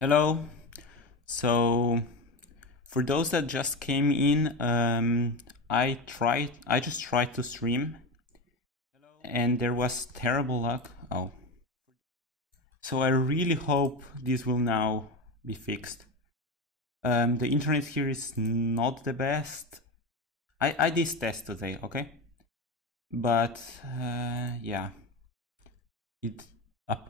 Hello. So, for those that just came in, I just tried to stream, and there was terrible luck. Oh, so I really hope this will now be fixed. The internet here is not the best. I did test today, okay, but yeah, it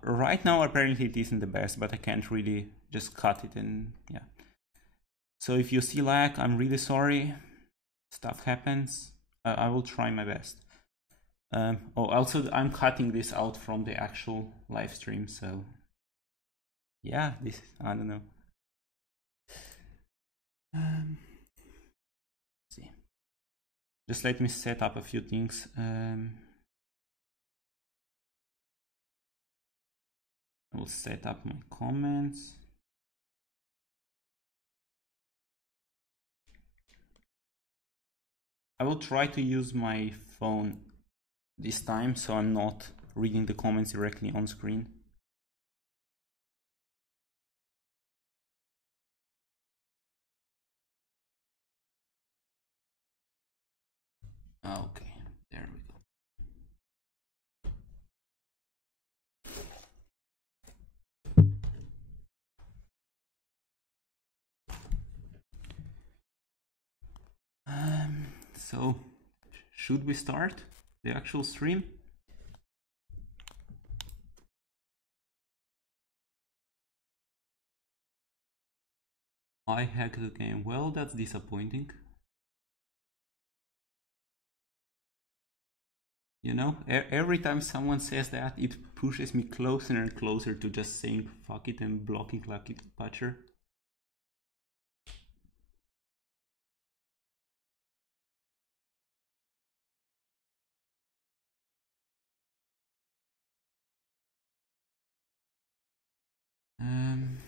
right now apparently it isn't the best, but I can't really just cut it and yeah. So if you see lag, I'm really sorry. Stuff happens. I will try my best. Also, I'm cutting this out from the actual live stream, so yeah, this I don't know. See, just let me set up a few things. I will set up my comments. I will try to use my phone this time, so I'm not reading the comments directly on screen. Okay, there we go. So, should we start the actual stream? I hacked the game. Well, that's disappointing. You know, every time someone says that, it pushes me closer and closer to just saying fuck it and blocking Lucky Butcher. Um,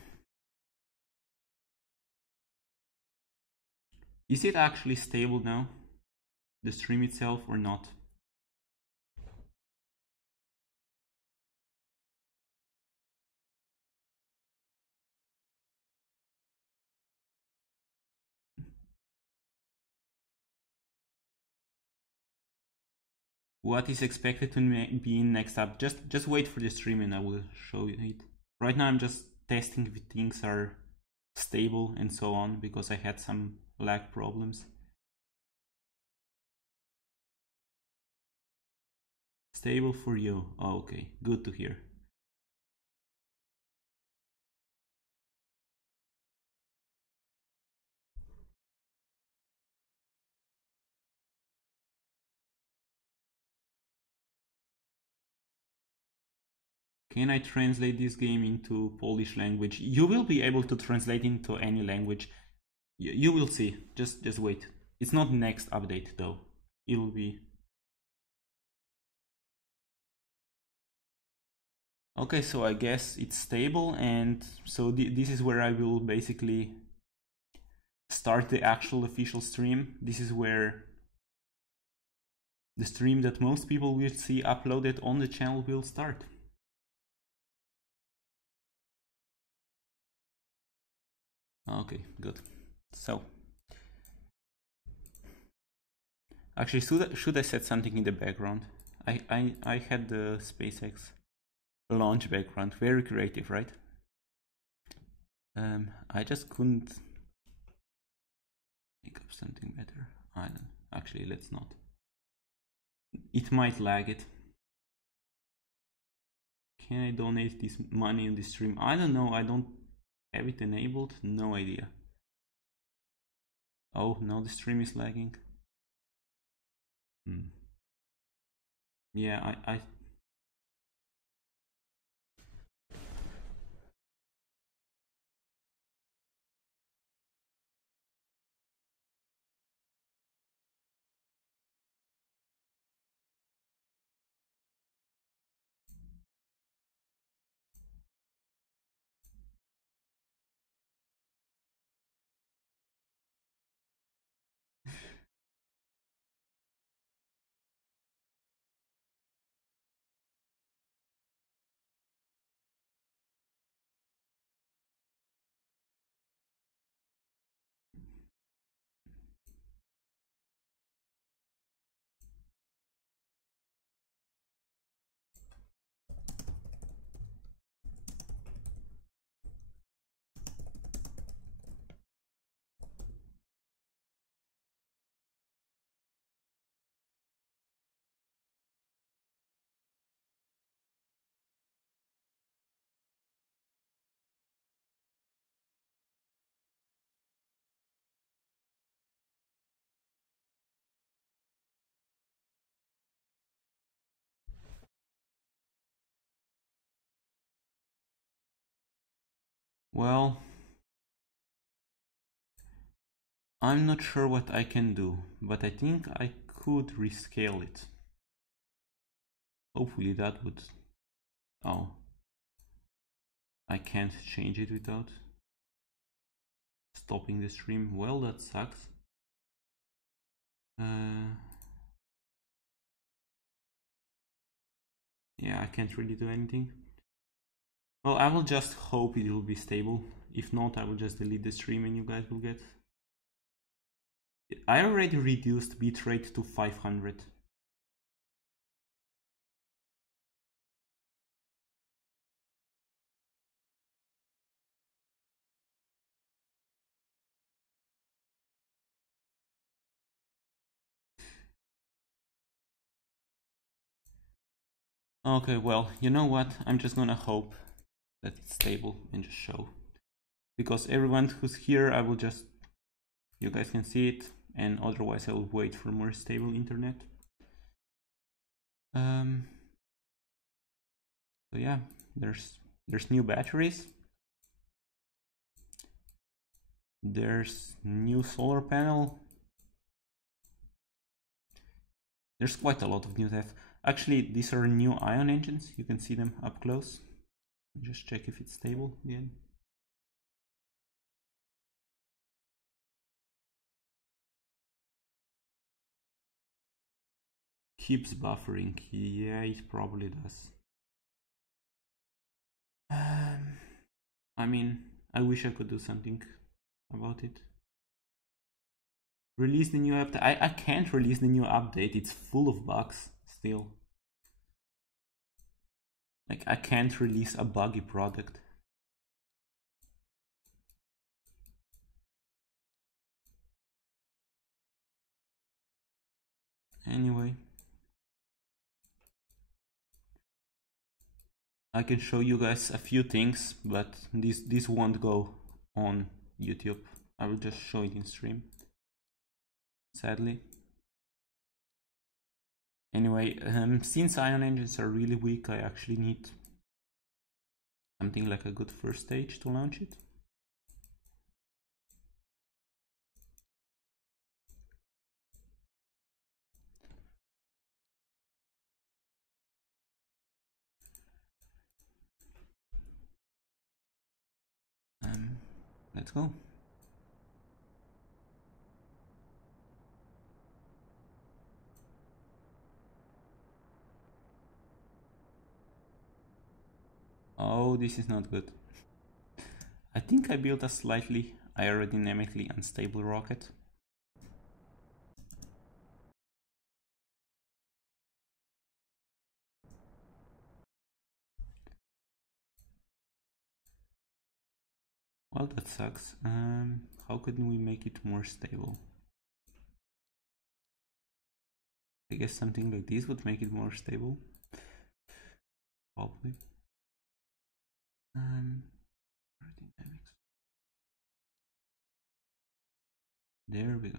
is it actually stable now? The stream itself or not? What is expected to be in next up? Just wait for the stream and I will show you it. Right now I'm just testing if things are stable and so on because I had some lag problems. Stable for you. Oh, okay, good to hear. Can I translate this game into Polish language? You will be able to translate into any language. You will see. Just wait. It's not next update though. It'll be okay. So I guess it's stable, and so this is where I will basically start the actual official stream. This is where the stream that most people will see uploaded on the channel will start. Okay, good. So actually, should I set something in the background? I had the SpaceX launch background. Very creative, right? I just couldn't make up something better. I don't. Actually, let's not. It might lag it. Can I donate this money in the stream? I don't know. I don't have it enabled. No idea. Oh, now the stream is lagging. Hmm. Yeah, I Well, I'm not sure what I can do, but I think I could rescale it. Hopefully that would... Oh. I can't change it without stopping the stream. Well, that sucks. Yeah, I can't really do anything. Well, I will just hope it will be stable. If not, I will just delete the stream and you guys will get... I already reduced bitrate to 500. Okay, well, you know what? I'm just gonna hope that it's stable and just show. Because everyone who's here, I will just... You guys can see it, and otherwise I will wait for more stable internet. So yeah, there's new batteries. There's new solar panel. There's quite a lot of new stuff. Actually, these are new ion engines. You can see them up close. Just check if it's stable again. Keeps buffering. Yeah, it probably does. I mean, I wish I could do something about it. Release the new update. I can't release the new update. It's full of bugs still. Like, I can't release a buggy product. Anyway, I can show you guys a few things, but this won't go on YouTube. I will just show it in stream, sadly. Anyway, since ion engines are really weak, I actually need something like a good first stage to launch it. Let's go. Oh, this is not good. I think I built a slightly aerodynamically unstable rocket. Well, that sucks. How can we make it more stable? I guess something like this would make it more stable. Probably. Aerodynamics. There we go.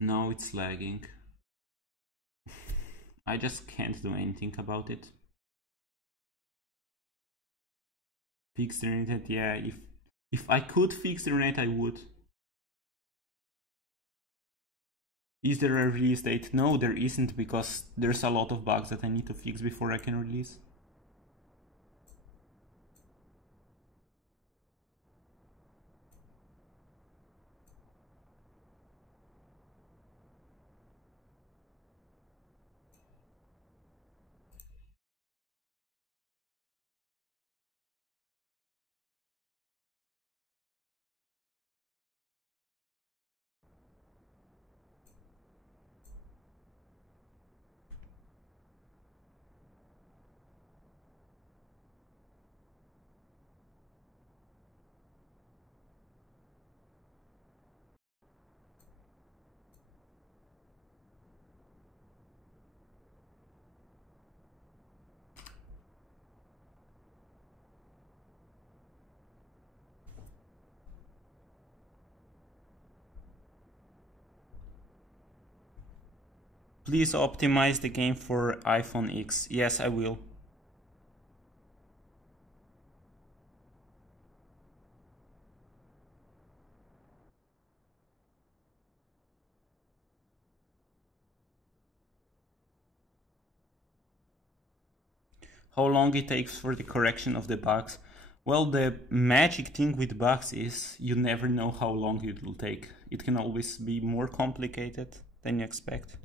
Now it's lagging. I just can't do anything about it. Fix the internet, yeah, if I could fix the internet, I would. Is there a release date? No, there isn't, because there's a lot of bugs that I need to fix before I can release. Please optimize the game for iPhone X. Yes, I will. How long it takes for the correction of the bugs? Well, the magic thing with bugs is you never know how long it will take. It can always be more complicated than you expect.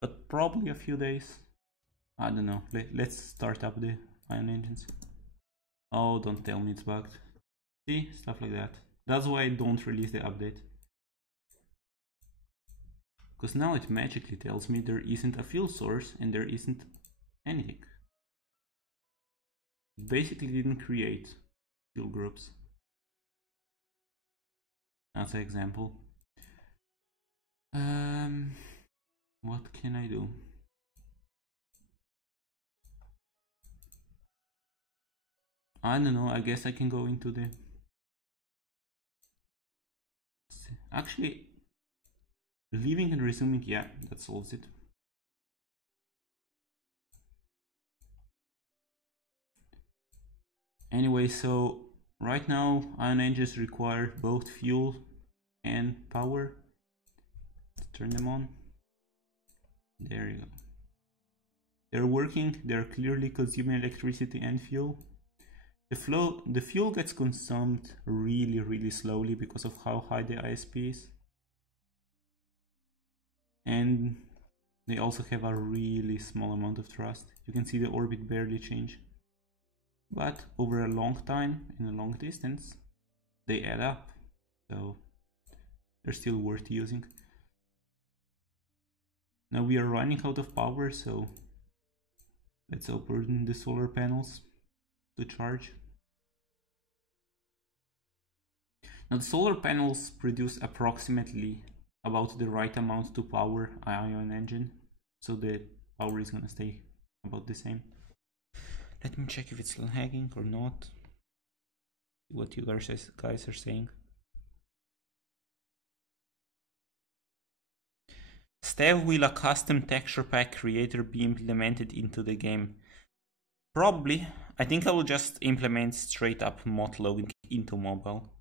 But probably a few days. I don't know. Let's start up the Ion engines. Oh, don't tell me it's bugged. See? Stuff like that. That's why I don't release the update. Because now it magically tells me there isn't a fuel source and there isn't anything. It basically didn't create fuel groups. As an example. What can I do? I don't know, I guess I can go into the... Actually, leaving and resuming, yeah, that solves it. Anyway, so right now ion engines require both fuel and power. Let's turn them on. There you go. They're working, they're clearly consuming electricity and fuel. The fuel gets consumed really slowly because of how high the ISP is. And they also have a really small amount of thrust. You can see the orbit barely change. But over a long time, in a long distance, they add up. So they're still worth using. Now we are running out of power, so let's open the solar panels to charge. Now the solar panels produce approximately about the right amount to power ion engine, so the power is gonna stay about the same. Let me check if it's lagging or not. What you guys are saying. Stev, will a custom texture pack creator be implemented into the game? Probably. I think I will just implement straight up mod loading into mobile.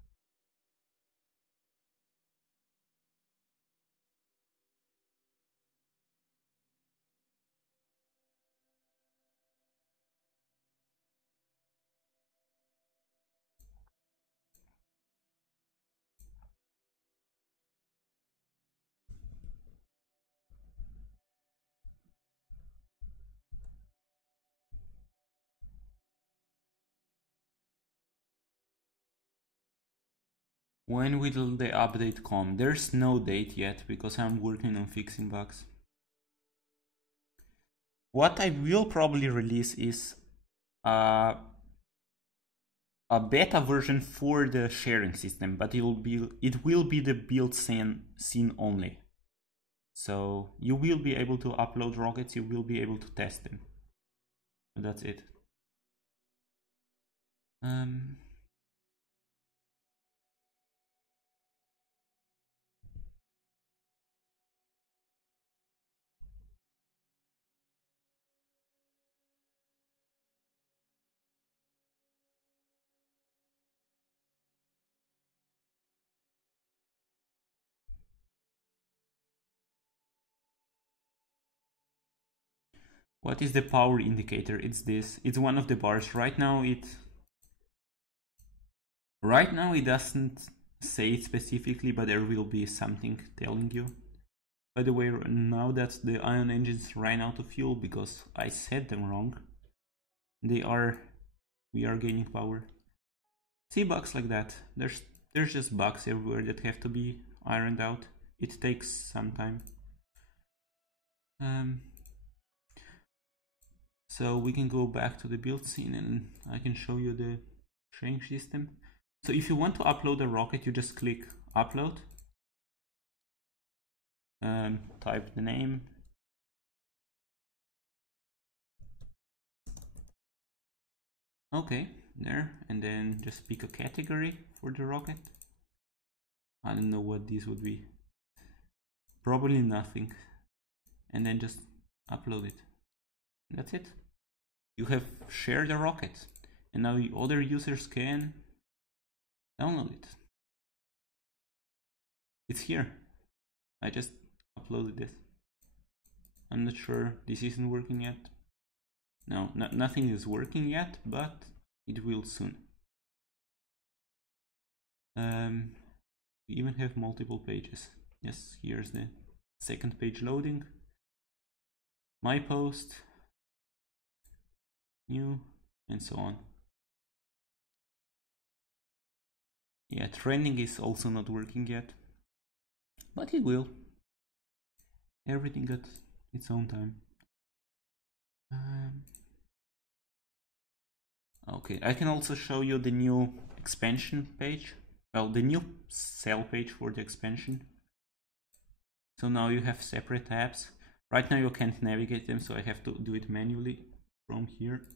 When will the update come? There's no date yet because I'm working on fixing bugs. What I will probably release is a beta version for the sharing system, but it will be the build scene only. So you will be able to upload rockets, you will be able to test them. But that's it. What is the power indicator? It's this. It's one of the bars. Right now it doesn't say it specifically, but there will be something telling you. By the way, now that the ion engines ran out of fuel because I said them wrong, we are gaining power. See bugs like that. There's just bugs everywhere that have to be ironed out. It takes some time. So we can go back to the build scene and I can show you the sharing system. So if you want to upload a rocket, you just click upload. Type the name. Okay, there, and then just pick a category for the rocket. I don't know what these would be. Probably nothing. And then just upload it. That's it. You have shared a rocket. And now other users can download it. It's here. I just uploaded this. I'm not sure this isn't working yet. No, nothing is working yet, but it will soon. We even have multiple pages. Yes, here's the second page loading. My post, new, and so on. Yeah, trending is also not working yet, but it will. Everything at its own time. Okay, I can also show you the new expansion page. Well, the new cell page for the expansion. So now you have separate tabs. Right now you can't navigate them, so I have to do it manually from here.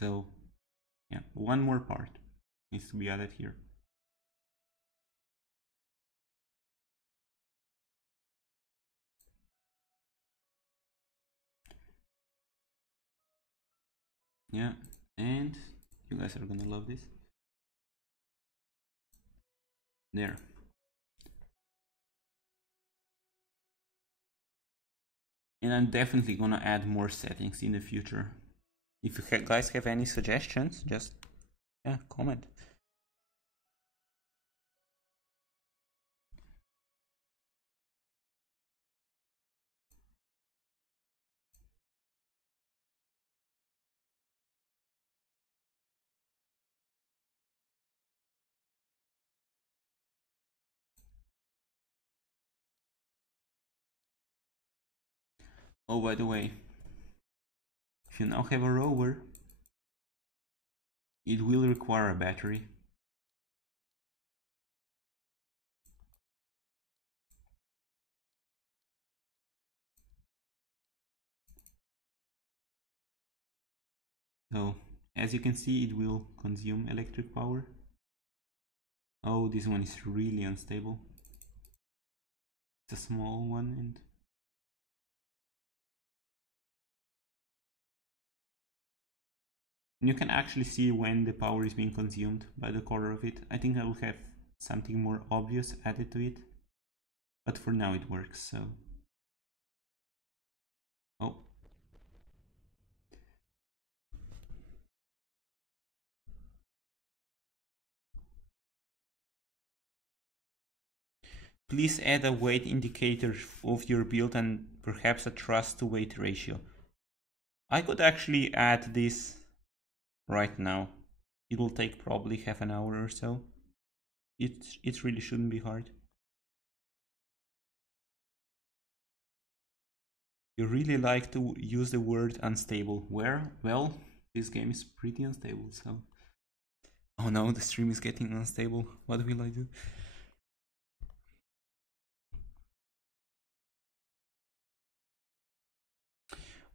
So yeah, one more part needs to be added here. Yeah, and you guys are gonna love this. There. And I'm definitely gonna add more settings in the future. If you guys have any suggestions, just comment. Oh, by the way, if you now have a rover, it will require a battery. So, as you can see, it will consume electric power. Oh, this one is really unstable. It's a small one, and you can actually see when the power is being consumed by the color of it. I think I will have something more obvious added to it, but for now it works. So, oh, please add a weight indicator of your build and perhaps a thrust to weight ratio. I could actually add this right now. It will take probably half an hour or so. It really shouldn't be hard. You really like to use the word unstable. Where? Well, this game is pretty unstable, so... Oh no, the stream is getting unstable. What will I do?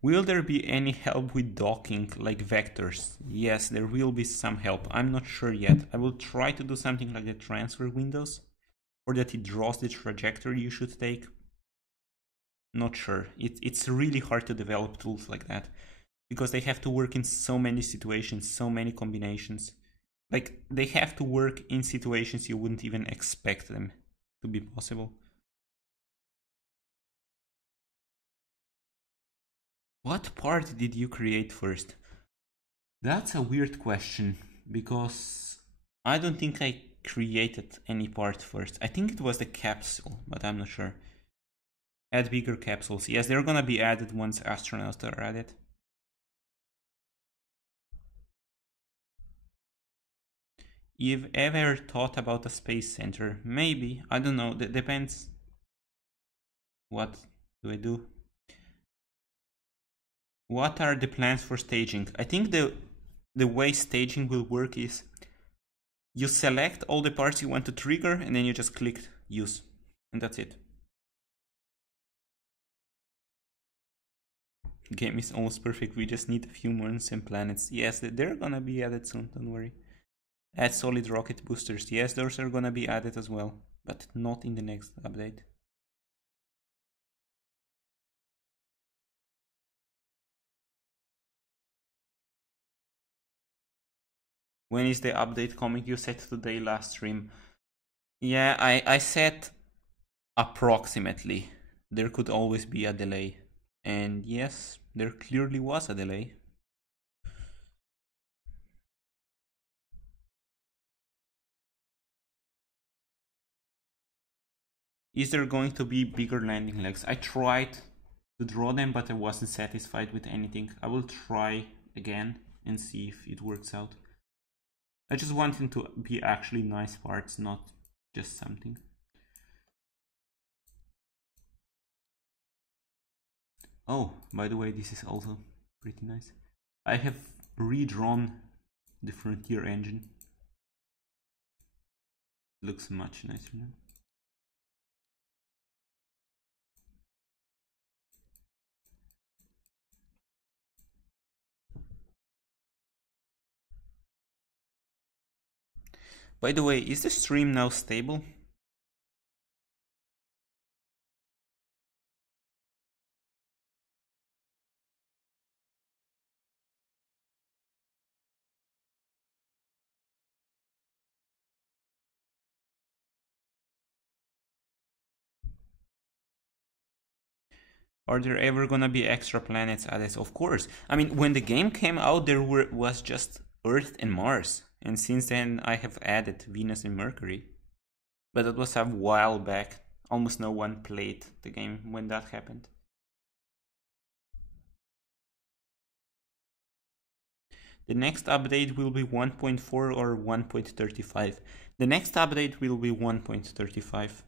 Will there be any help with docking, like vectors? Yes, there will be some help. I'm not sure yet. I will try to do something like the transfer windows, or that it draws the trajectory you should take. Not sure. It's really hard to develop tools like that, because they have to work in so many situations, so many combinations. Like, they have to work in situations you wouldn't even expect them to be possible. What part did you create first? That's a weird question, because I don't think I created any part first. I think it was the capsule, but I'm not sure. Add bigger capsules. Yes, they're gonna be added once astronauts are added. You've ever thought about a space center? Maybe. I don't know. That depends. What do I do? What are the plans for staging? I think the way staging will work is you select all the parts you want to trigger and then you just click use, and that's it. The game is almost perfect. We just need a few moons and planets. Yes, they're gonna be added soon, don't worry. Add solid rocket boosters. Yes, those are gonna be added as well, but not in the next update. When is the update coming? You said today last stream. Yeah, I said approximately. There could always be a delay. And yes, there clearly was a delay. Is there going to be bigger landing legs? I tried to draw them, but I wasn't satisfied with anything. I will try again and see if it works out. I just want them to be actually nice parts, not just something. Oh, by the way, this is also pretty nice. I have redrawn the Frontier engine. Looks much nicer now. By the way, is the stream now stable? Are there ever gonna be extra planets added? Of course. I mean, when the game came out, there was just Earth and Mars. And since then, I have added Venus and Mercury. But that was a while back. Almost no one played the game when that happened. The next update will be 1.4 or 1.35. The next update will be 1.35.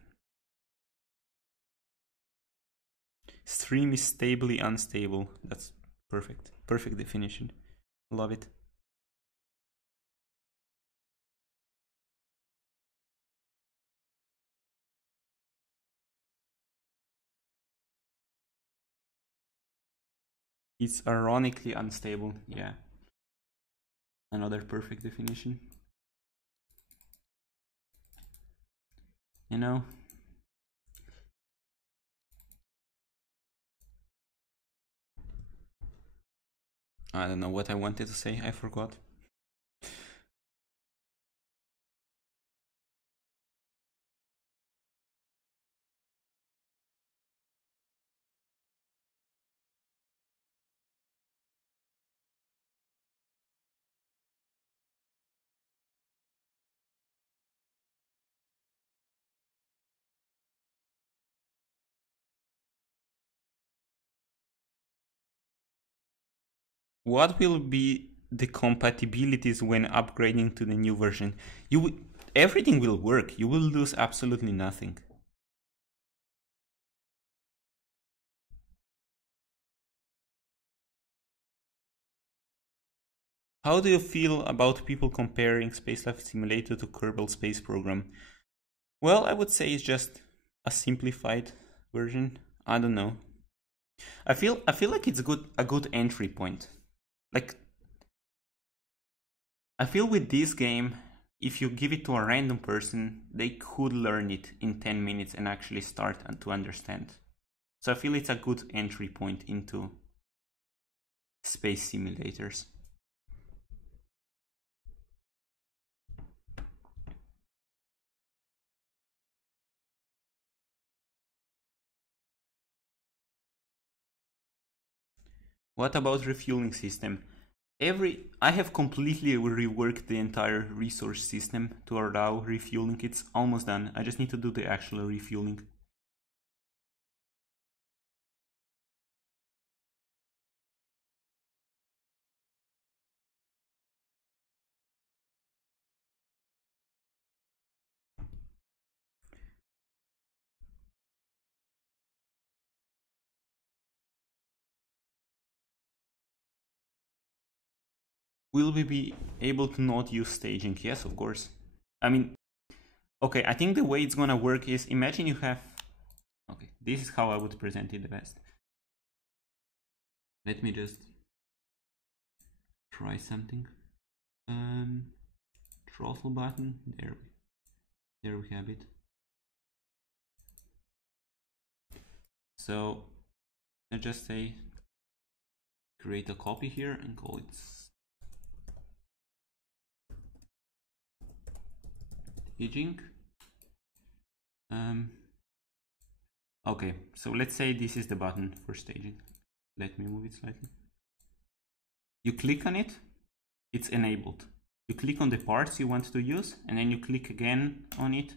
Stream is stably unstable. That's perfect. Perfect definition. Love it. It's ironically unstable. Yeah. Another perfect definition. You know? I don't know what I wanted to say. I forgot. What will be the compatibilities when upgrading to the new version? Everything will work. You will lose absolutely nothing. How do you feel about people comparing Spacelife Simulator to Kerbal Space Program? Well, I would say it's just a simplified version. I don't know. I feel like it's a good entry point. Like, I feel with this game, if you give it to a random person, they could learn it in 10 minutes and actually start to understand. So I feel it's a good entry point into space simulators. What about refueling system? I have completely reworked the entire resource system to allow refueling. It's almost done. I just need to do the actual refueling. Will we be able to not use staging? Yes, of course. I mean, okay, I think the way it's gonna work is, imagine you have, okay, this is how I would present it the best. Let me just try something. throttle button. There we have it. So I just say create a copy here and call it staging. Okay, so let's say this is the button for staging. Let me move it slightly. You click on it, it's enabled. You click on the parts you want to use, and then you click again on it,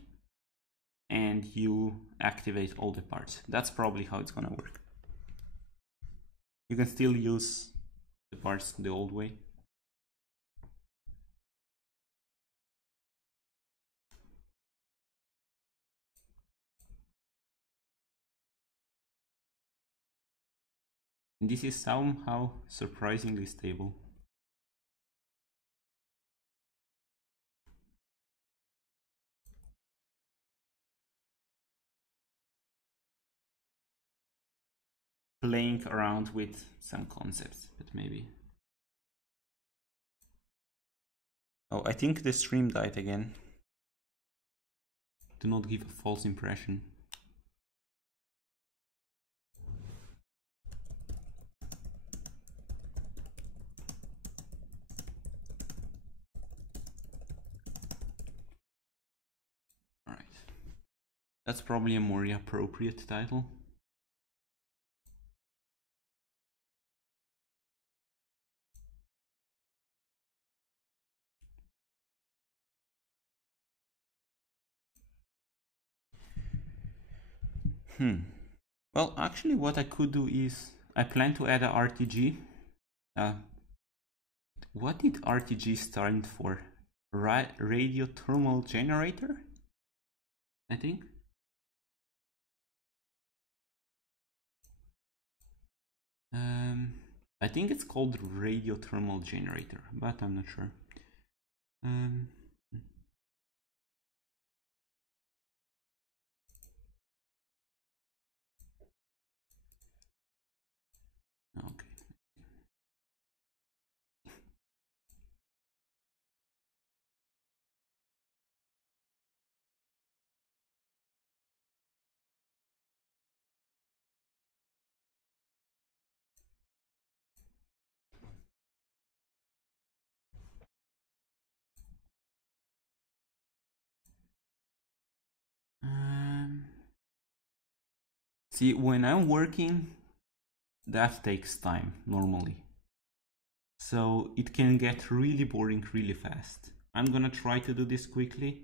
and you activate all the parts. That's probably how it's gonna work. You can still use the parts the old way. And this is somehow surprisingly stable. Playing around with some concepts, but maybe. Oh, I think the stream died again. Do not give a false impression. Alright. That's probably a more appropriate title. Well, actually what I could do is, I plan to add a RTG. What did RTG stand for? Radio Thermal Generator? I think. I think it's called Radio Thermal Generator, but I'm not sure. Okay. See, when I'm working, that takes time normally. So it can get really boring really fast. I'm gonna try to do this quickly.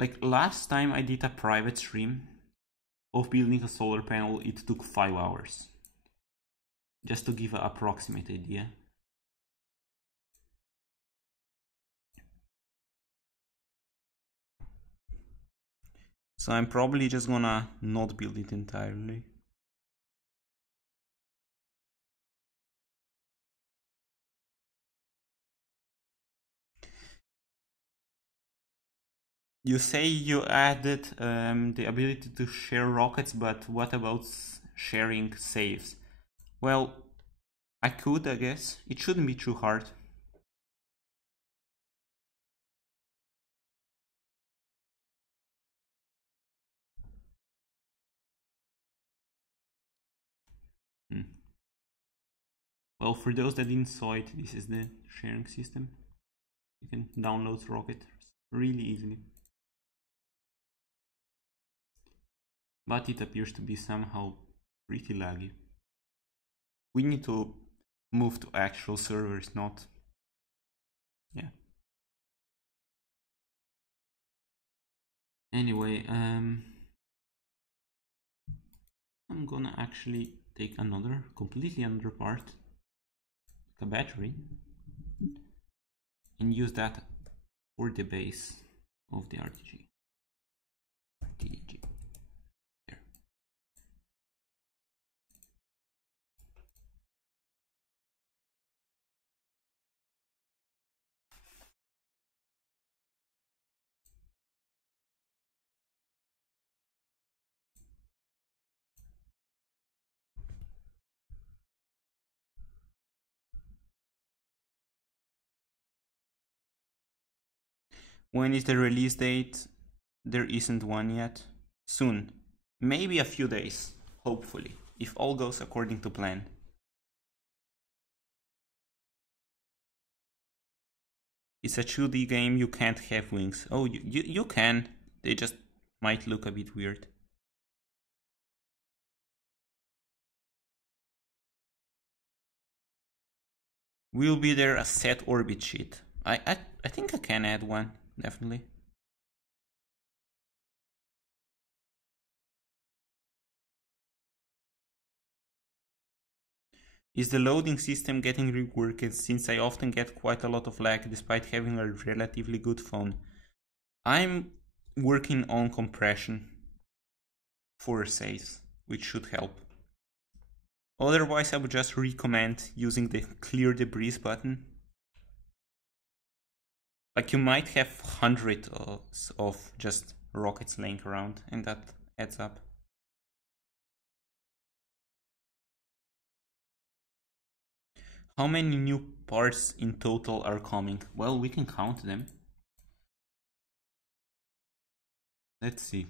Like last time I did a private stream of building a solar panel, it took 5 hours. Just to give an approximate idea. So I'm probably just gonna not build it entirely. You say you added the ability to share rockets, but what about sharing saves? Well, I could, I guess. It shouldn't be too hard. Well, for those that didn't saw it, this is the sharing system. You can download Rocket really easily. But it appears to be somehow pretty laggy. We need to move to actual servers, not... Yeah. Anyway, I'm gonna actually take completely another part, like a battery, and use that for the base of the RTG. There. When is the release date? There isn't one yet. Soon. Maybe a few days, hopefully, if all goes according to plan. It's a 2D game, you can't have wings. Oh, you can. They just might look a bit weird. Will be there a set orbit sheet? I think I can add one, definitely. Is the loading system getting reworked, since I often get quite a lot of lag despite having a relatively good phone? I'm working on compression for saves, which should help. Otherwise, I would just recommend using the clear debris button. Like, you might have hundreds of just rockets laying around, and that adds up. How many new parts in total are coming? Well, we can count them. Let's see.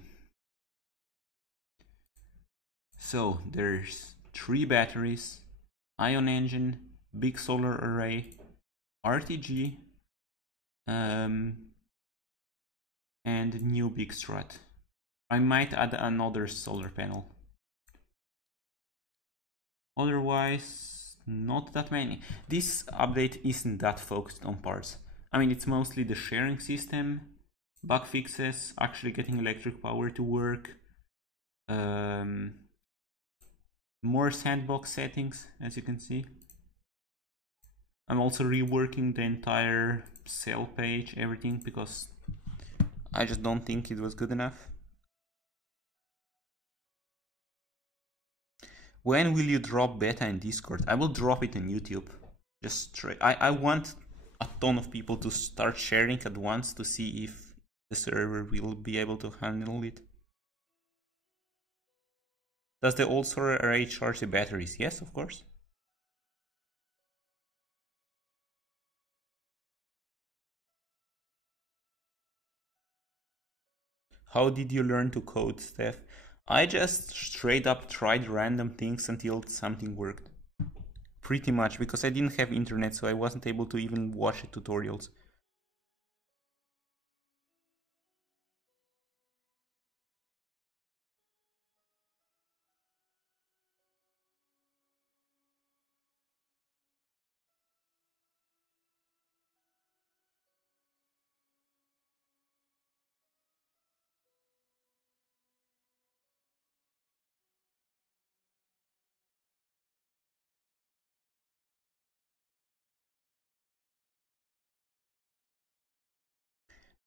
So there's 3 batteries, ion engine, big solar array, RTG, and new big strut. I might add another solar panel. Otherwise, not that many. This update isn't that focused on parts. I mean, it's mostly the sharing system, bug fixes, actually getting electric power to work, more sandbox settings, as you can see. I'm also reworking the entire cell page, everything, because I just don't think it was good enough. When will you drop beta in Discord? I will drop it on YouTube. Just straight. I want a ton of people to start sharing at once to see if the server will be able to handle it. Does the old solar array charge the batteries? Yes, of course. How did you learn to code, Steph? I just straight up tried random things until something worked. Pretty much, because I didn't have internet, so I wasn't able to even watch tutorials.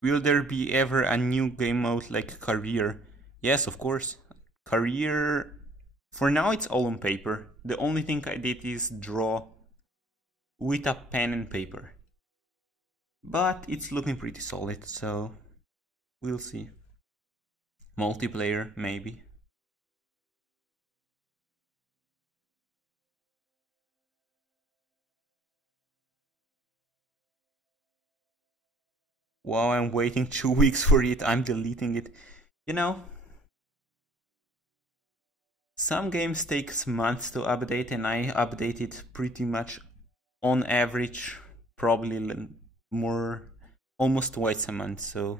Will there be ever a new game mode like Career? Yes, of course. Career, for now it's all on paper. The only thing I did is draw with a pen and paper. But it's looking pretty solid, so we'll see. Multiplayer, maybe. Wow, I'm waiting 2 weeks for it. I'm deleting it. You know, some games takes months to update, and I update it pretty much on average, probably more, almost twice a month, so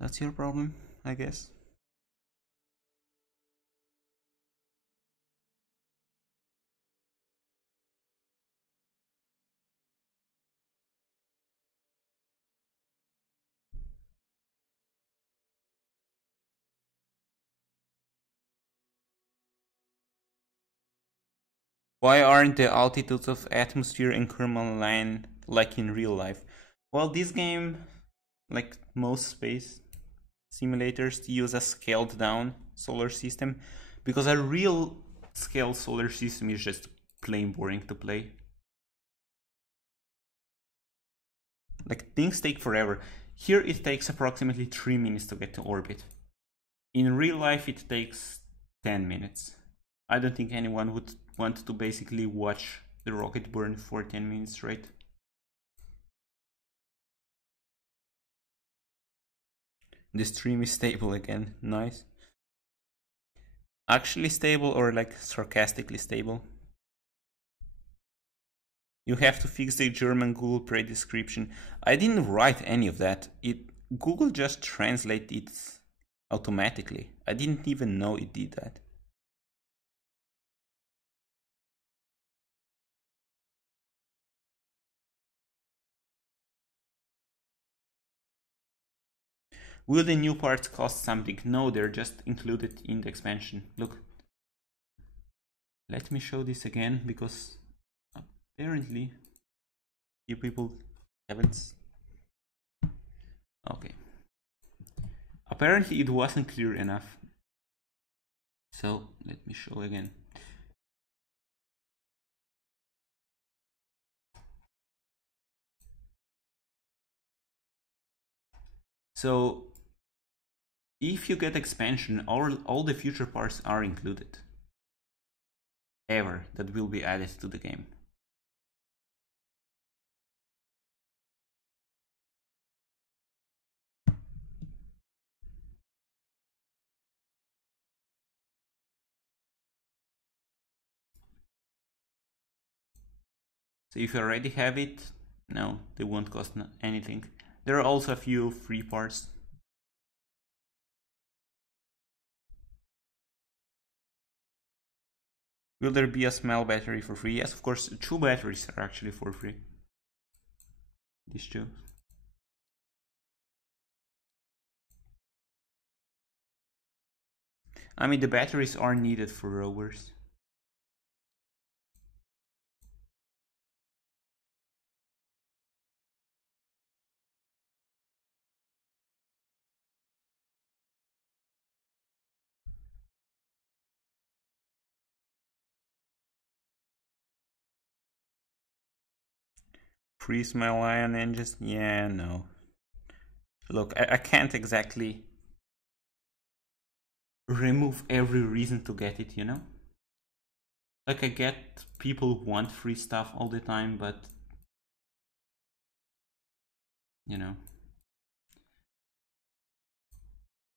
that's your problem, I guess. Why aren't the altitudes of atmosphere and thermal line like in real life? Well, this game, like most space simulators, use a scaled down solar system, because a real scale solar system is just plain boring to play. Like, things take forever. Here it takes approximately 3 minutes to get to orbit. In real life it takes 10 minutes. I don't think anyone would want to basically watch the rocket burn for 10 minutes, right? The stream is stable again. Nice. Actually stable or like sarcastically stable? You have to fix the German Google Play description. I didn't write any of that. Google just translated it automatically. I didn't even know it did that. Will the new parts cost something? No, they're just included in the expansion. Look. Let me show this again because apparently you people haven't. Okay. Apparently it wasn't clear enough. So let me show again. So if you get expansion, all the future parts are included. Ever that will be added to the game. So if you already have it, no, they won't cost anything. There are also a few free parts. Will there be a small battery for free? Yes, of course, 2 batteries are actually for free. These 2. I mean, the batteries are needed for rovers. Freeze my Lion engines? Yeah, no. Look, I can't exactly remove every reason to get it, you know? Like, I get people want free stuff all the time, but you know,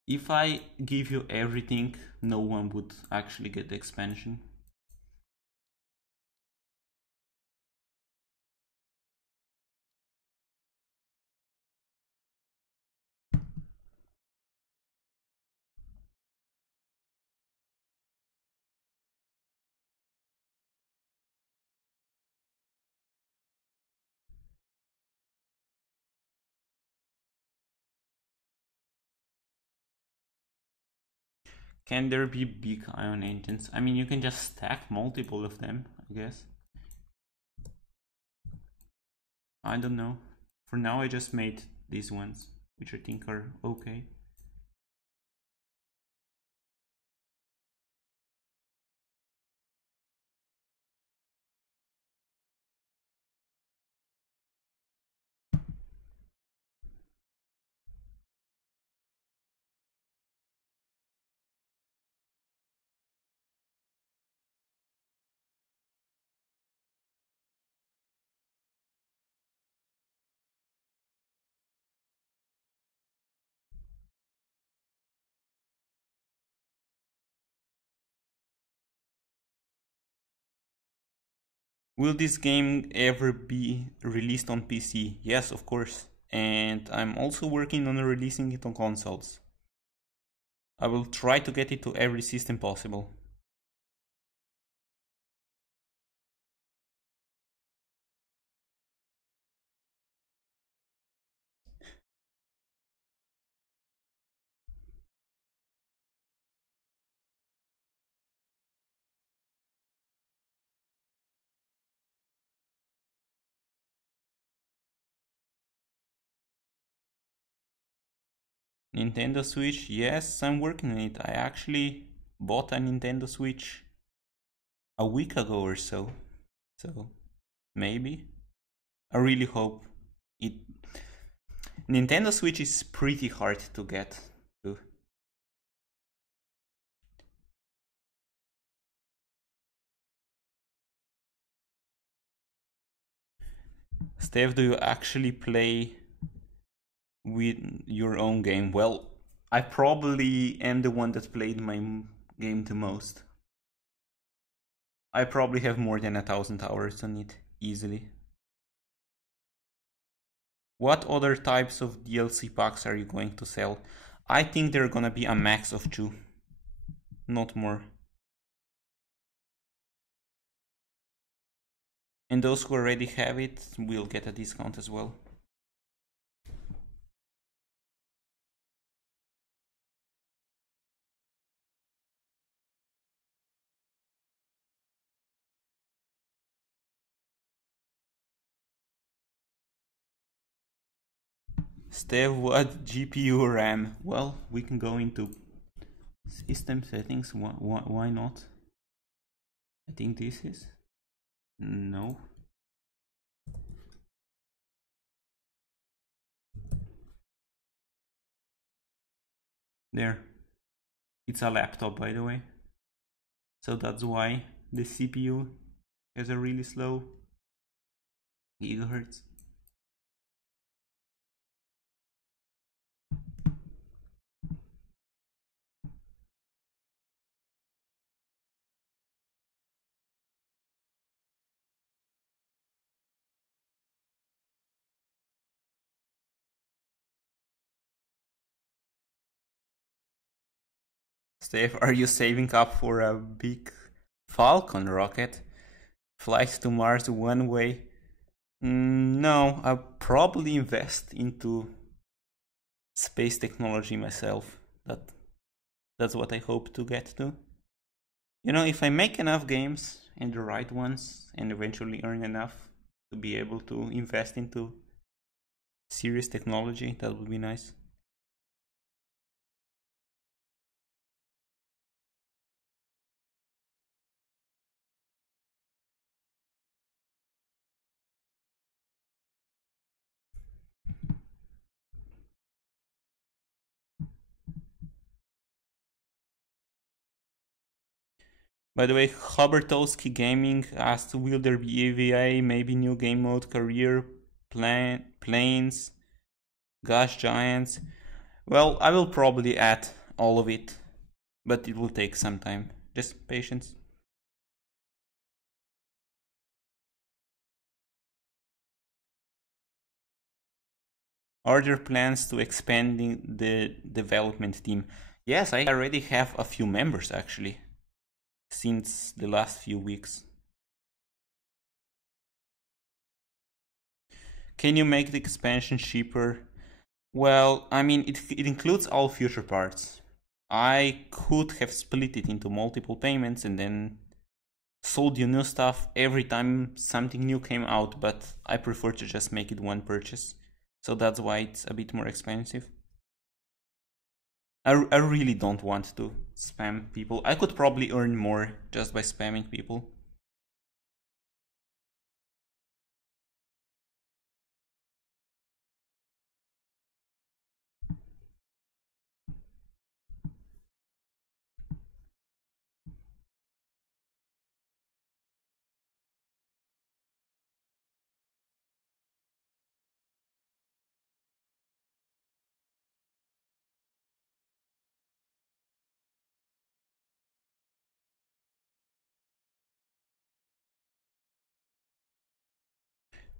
if I give you everything, no one would actually get the expansion. Can there be big ion engines? I mean, you can just stack multiple of them, I guess. I don't know. For now, I just made these ones, which I think are okay. Will this game ever be released on PC? Yes, of course. And I'm also working on releasing it on consoles. I will try to get it to every system possible. Nintendo Switch, yes, I'm working on it. I actually bought a Nintendo Switch a week ago or so. So, maybe. I really hope it. Nintendo Switch is pretty hard to get to. Steph, do you actually play with your own game? Well, I probably am the one that played my game the most. I probably have more than 1,000 hours on it, easily. What other types of DLC packs are you going to sell? I think they're gonna be a max of 2, not more. And those who already have it will get a discount as well. Steve, what GPU RAM? Well, we can go into system settings. Why not? I think this is. No. There. It's a laptop, by the way. So that's why the CPU has a really slow gigahertz. Steph, are you saving up for a big Falcon rocket? Flight to Mars one way? No, I'll probably invest into space technology myself. That's what I hope to get to. You know, if I make enough games and the right ones and eventually earn enough to be able to invest into serious technology, that would be nice. By the way, Hubertowski Gaming asked, will there be EVA, maybe new game mode, career, planes, gas giants? Well, I will probably add all of it, but it will take some time. Just patience. Are there plans to expanding the development team? Yes, I already have a few members actually, since the last few weeks. Can you make the expansion cheaper? Well, I mean, it includes all future parts. I could have split it into multiple payments and then sold you new stuff every time something new came out, but I prefer to just make it one purchase. So that's why it's a bit more expensive. I really don't want to spam people. I could probably earn more just by spamming people.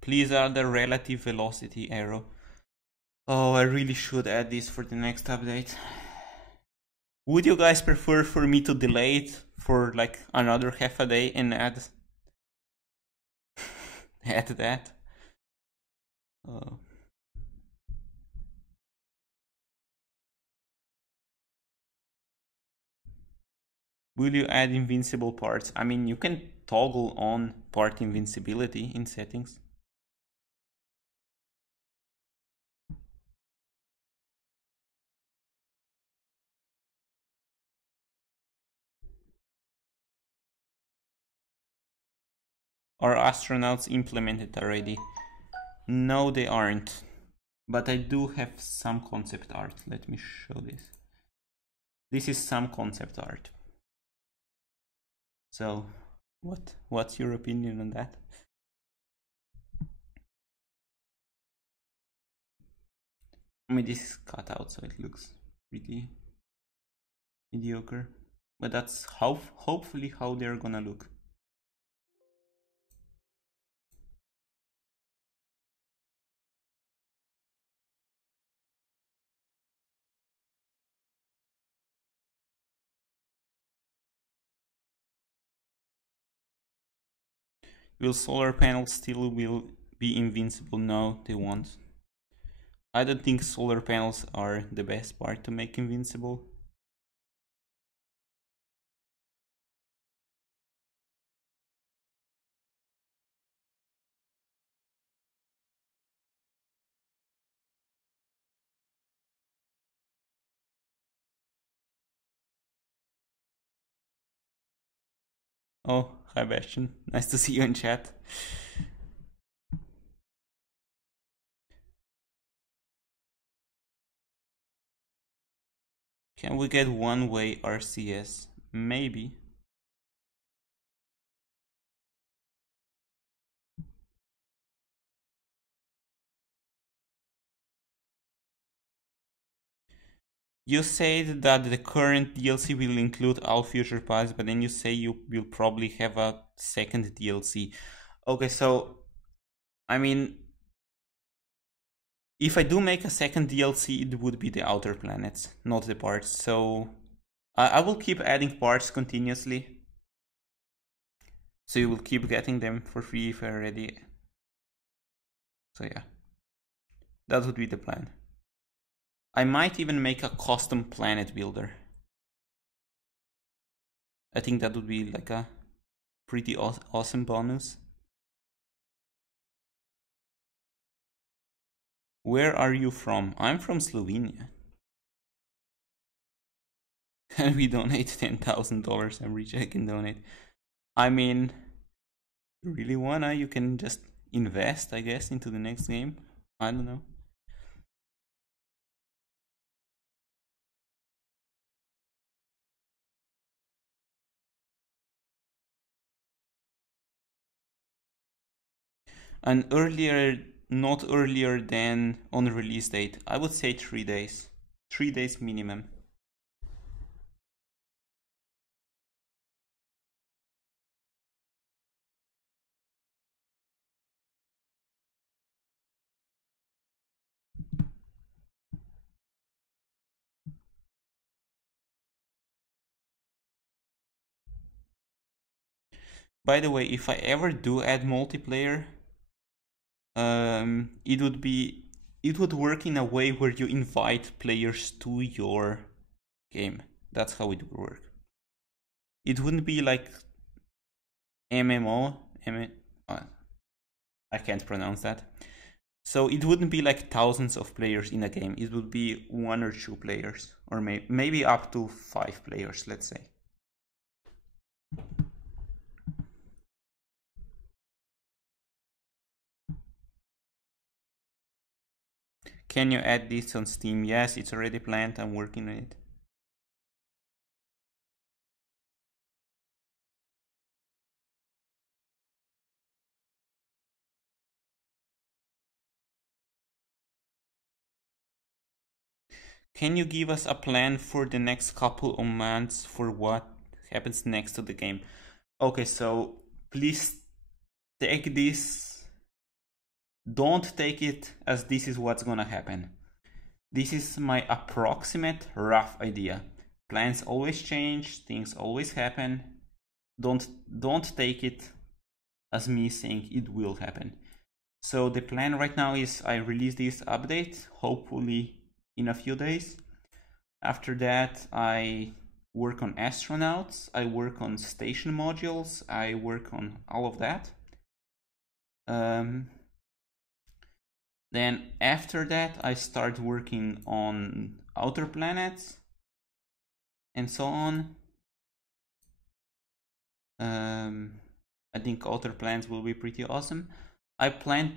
Please add the relative velocity arrow. Oh, I really should add this for the next update. Would you guys prefer for me to delay it for like another half a day and add that? Will you add invincible parts? I mean, you can toggle on part invincibility in settings. Are astronauts implemented already? No, they aren't. But I do have some concept art. Let me show this. This is some concept art. So, what's your opinion on that? I mean, this is cut out, so it looks pretty mediocre. But that's hopefully how they're gonna look. Will solar panels still will be invincible? No, they won't. I don't think solar panels are the best part to make invincible. Oh, hi Bastion. Nice to see you in chat. Can we get one-way RCS? Maybe. You said that the current DLC will include all future packs, but then you say you will probably have a second DLC. Okay, so I mean, if I do make a second DLC, it would be the outer planets, not the parts. So I will keep adding parts continuously. So you will keep getting them for free if you're ready. So yeah, that would be the plan. I might even make a custom planet builder. I think that would be like a pretty awesome bonus. Where are you from? I'm from Slovenia. And we donate $10,000. I'm rich, I can donate. I mean, you really wanna, you can just invest, I guess, into the next game. I don't know. And earlier, not earlier than on release date. I would say 3 days. 3 days minimum. By the way, if I ever do add multiplayer, it would work in a way where you invite players to your game. That's how it would work. It wouldn't be like MMO. I can't pronounce that. So it wouldn't be like thousands of players in a game. It would be 1 or 2 players, or maybe up to 5 players, let's say. Can you add this on Steam? Yes, it's already planned. I'm working on it. Can you give us a plan for the next couple of months for what happens next to the game? Okay, so please take this. Don't take it as this is what's gonna happen. This is my approximate rough idea. Plans always change, things always happen. Don't take it as me saying it will happen. So the plan right now is I release this update, hopefully in a few days. After that, I work on astronauts, I work on station modules, I work on all of that. Then after that, I start working on outer planets and so on. I think outer planets will be pretty awesome. I plan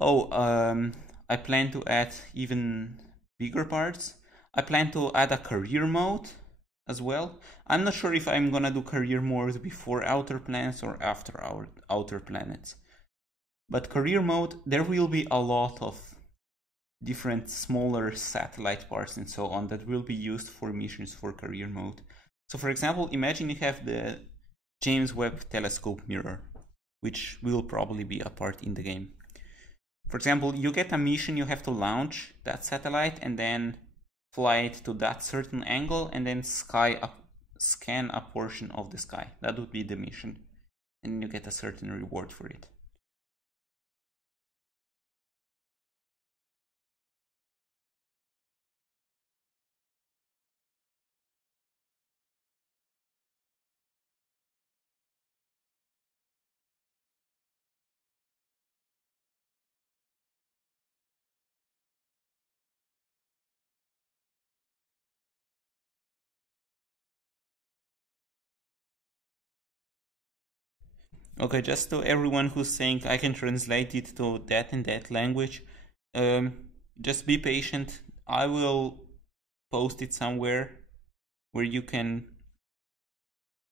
to add even bigger parts. I plan to add a career mode as well. I'm not sure if I'm gonna do career mode before outer planets or after our outer planets. But career mode, there will be a lot of different smaller satellite parts and so on that will be used for missions for career mode. So for example, imagine you have the James Webb Telescope mirror, which will probably be a part in the game. For example, you get a mission, you have to launch that satellite and then fly it to that certain angle and then scan a portion of the sky. That would be the mission. And you get a certain reward for it. Okay, just to everyone who's saying I can translate it to that and that language, just be patient. I will post it somewhere where you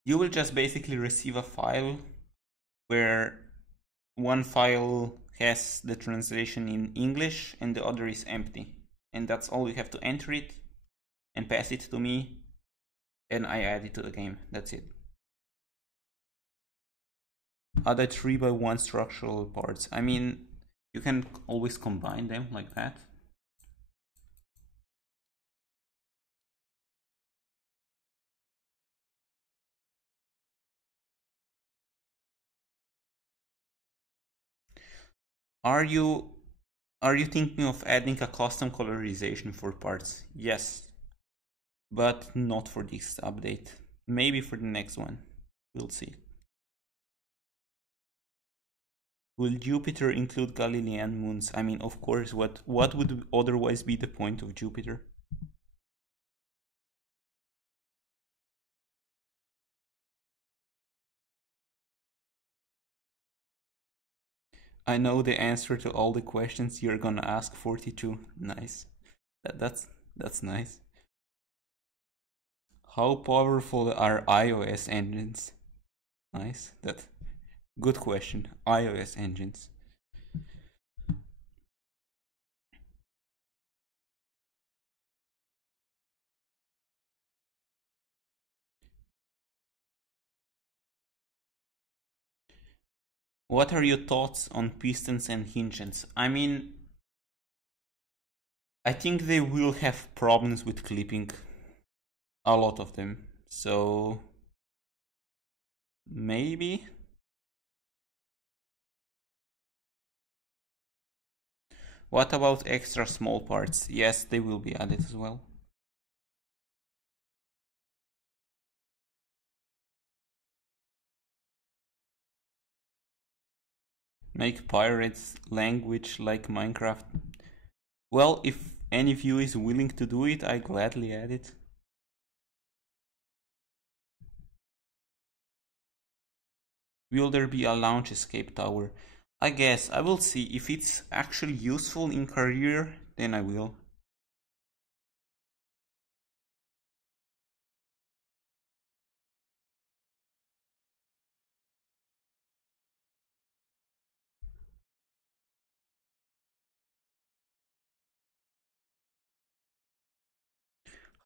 will just basically receive a file where one file has the translation in English and the other is empty. And that's all. You have to enter it and pass it to me, and I add it to the game. That's it. Other 3x1 structural parts. I mean, you can always combine them like that. Are you thinking of adding a custom colorization for parts? Yes, but not for this update. Maybe for the next one. We'll see. Will Jupiter include Galilean moons? I mean, of course, what would otherwise be the point of Jupiter? I know the answer to all the questions you're gonna ask, 42. Nice. That's nice. How powerful are iOS engines? Nice. Good question. iOS engines. What are your thoughts on pistons and hinges? I mean, I think they will have problems with clipping. A lot of them. So maybe. What about extra small parts? Yes, they will be added as well. Make pirates language like Minecraft. Well, if any of you is willing to do it, I gladly add it. Will there be a launch escape tower? I guess I will see. If it's actually useful in career, then I will.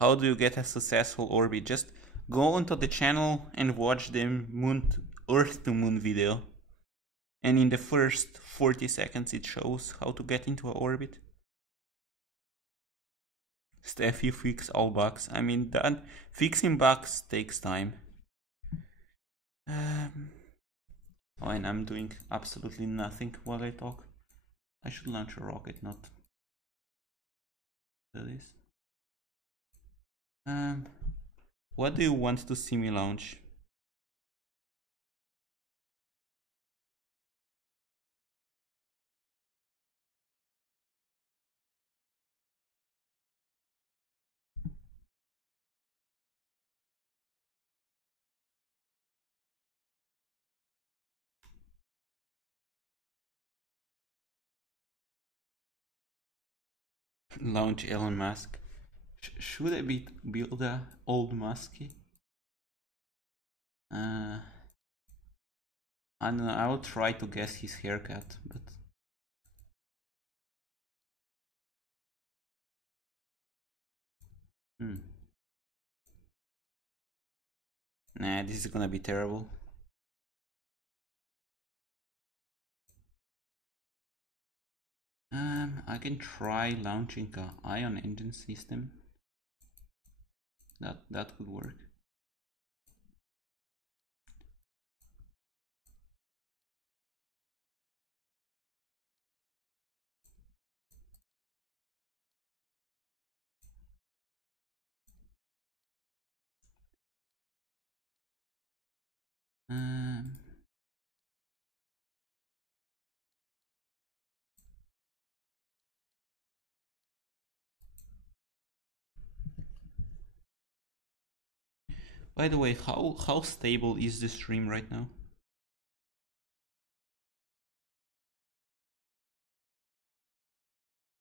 How do you get a successful orbit? Just go onto the channel and watch the Earth to Moon video. And in the first 40 seconds it shows how to get into an orbit. Steffi, fix all bugs. I mean, that fixing bugs takes time. Oh, and I'm doing absolutely nothing while I talk. I should launch a rocket, not do this. What do you want to see me launch? Launch Elon Musk. Should I build a old Muskie? I don't know. I will try to guess his haircut, but Nah, this is gonna be terrible. I can try launching a ion engine system. That could work. By the way, how stable is the stream right now?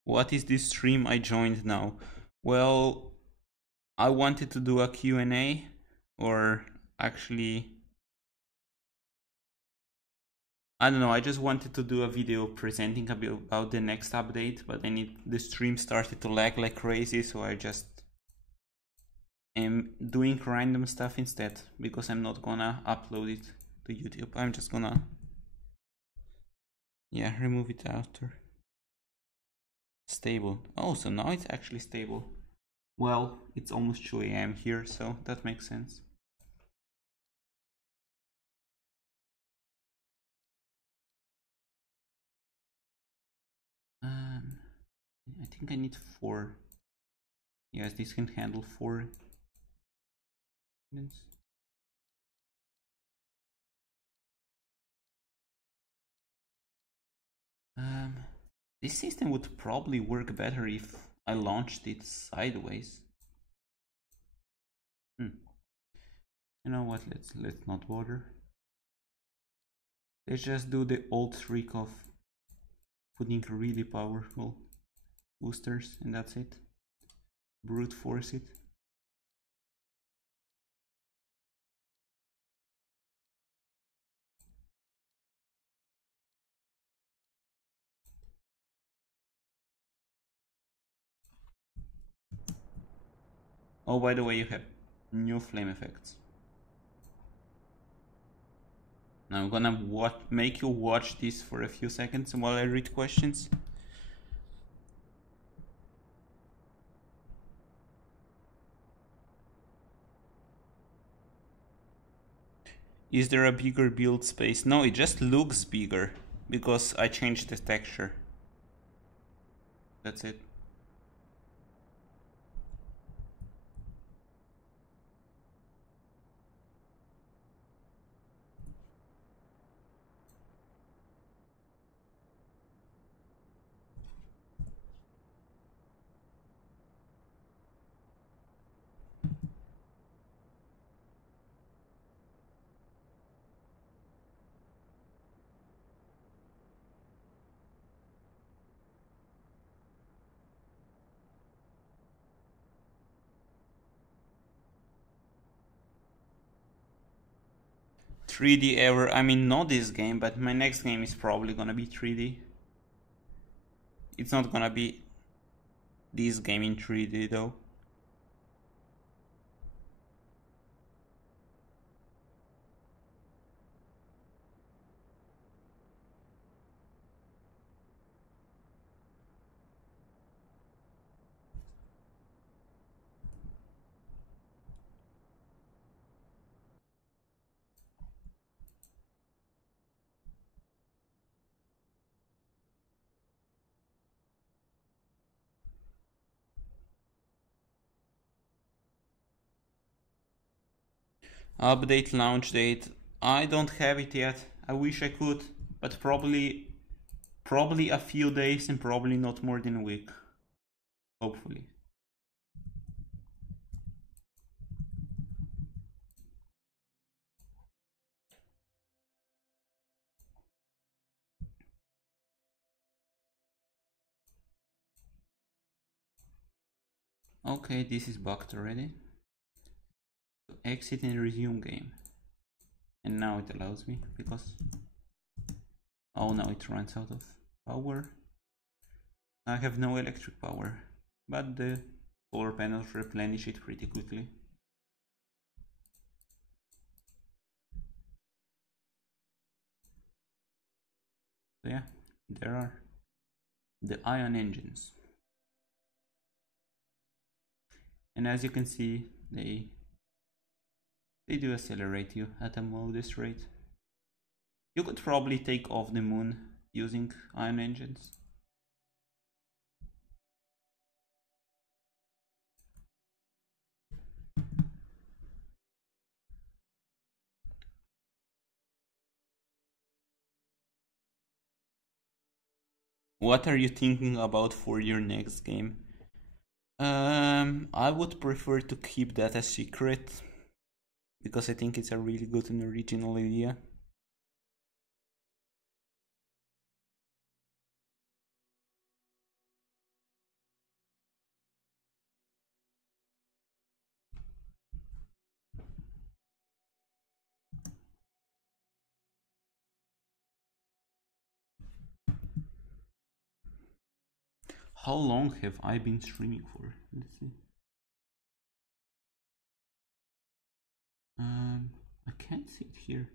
What is this stream I joined now? Well, I wanted to do a Q&A, or actually, I don't know, I just wanted to do a video presenting about the next update, but then the stream started to lag like crazy, so I just am doing random stuff instead, because I'm not gonna upload it to YouTube. I'm just gonna, yeah, remove it after. Stable. Oh, so now it's actually stable. Well, it's almost 2 AM here, so that makes sense. I think I need 4. Yes, this can handle 4. This system would probably work better if I launched it sideways. You know what? Let's not bother. Let's just do the old trick of putting really powerful boosters, and that's it. Brute force it. Oh, by the way, you have new flame effects. Now I'm gonna make you watch this for a few seconds while I read questions. Is there a bigger build space? No, it just looks bigger because I changed the texture. That's it. .3D ever. I mean, not this game, but my next game is probably gonna be 3D. It's not gonna be this game in 3D though. Update launch date. I don't have it yet. I wish I could, but probably a few days and probably not more than a week. Hopefully. Okay, this is bugged already. Exit and resume game. And now it allows me because, oh, now it runs out of power. I have no electric power, but the solar panels replenish it pretty quickly. So yeah, there are the ion engines. And as you can see, they do accelerate you at a modest rate. You could probably take off the moon using ion engines. What are you thinking about for your next game? I would prefer to keep that a secret because I think it's a really good and original idea. How long have I been streaming for? Let's see. I can't see it here.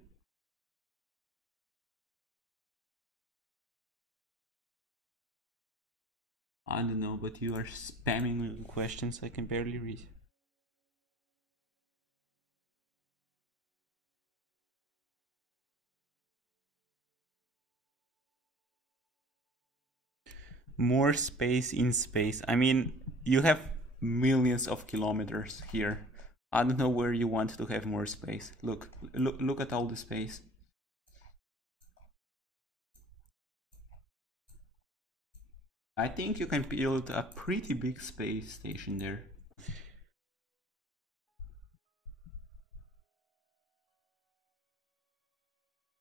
I don't know, but you are spamming me with questions I can barely read. More space in space. I mean, you have millions of kilometers here. I don't know where you want to have more space. Look at all the space. I think you can build a pretty big space station there.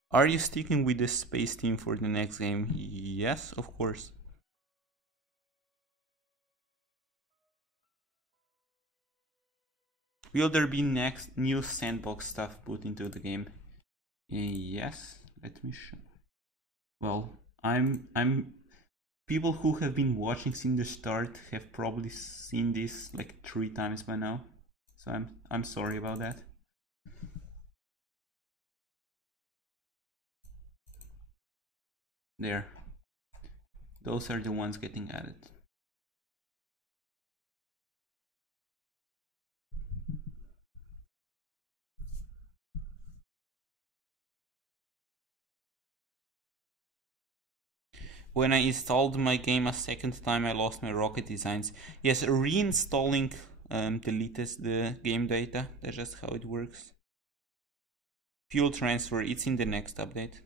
Are you sticking with the space team for the next game? Yes, of course. Will there be next new sandbox stuff put into the game? Yes, let me show. Well, I'm people who have been watching since the start have probably seen this like 3 times by now. So I'm sorry about that. There. Those are the ones getting added. When I installed my game a second time, I lost my rocket designs. Yes, reinstalling deletes the game data. That's just how it works. Fuel transfer, it's in the next update.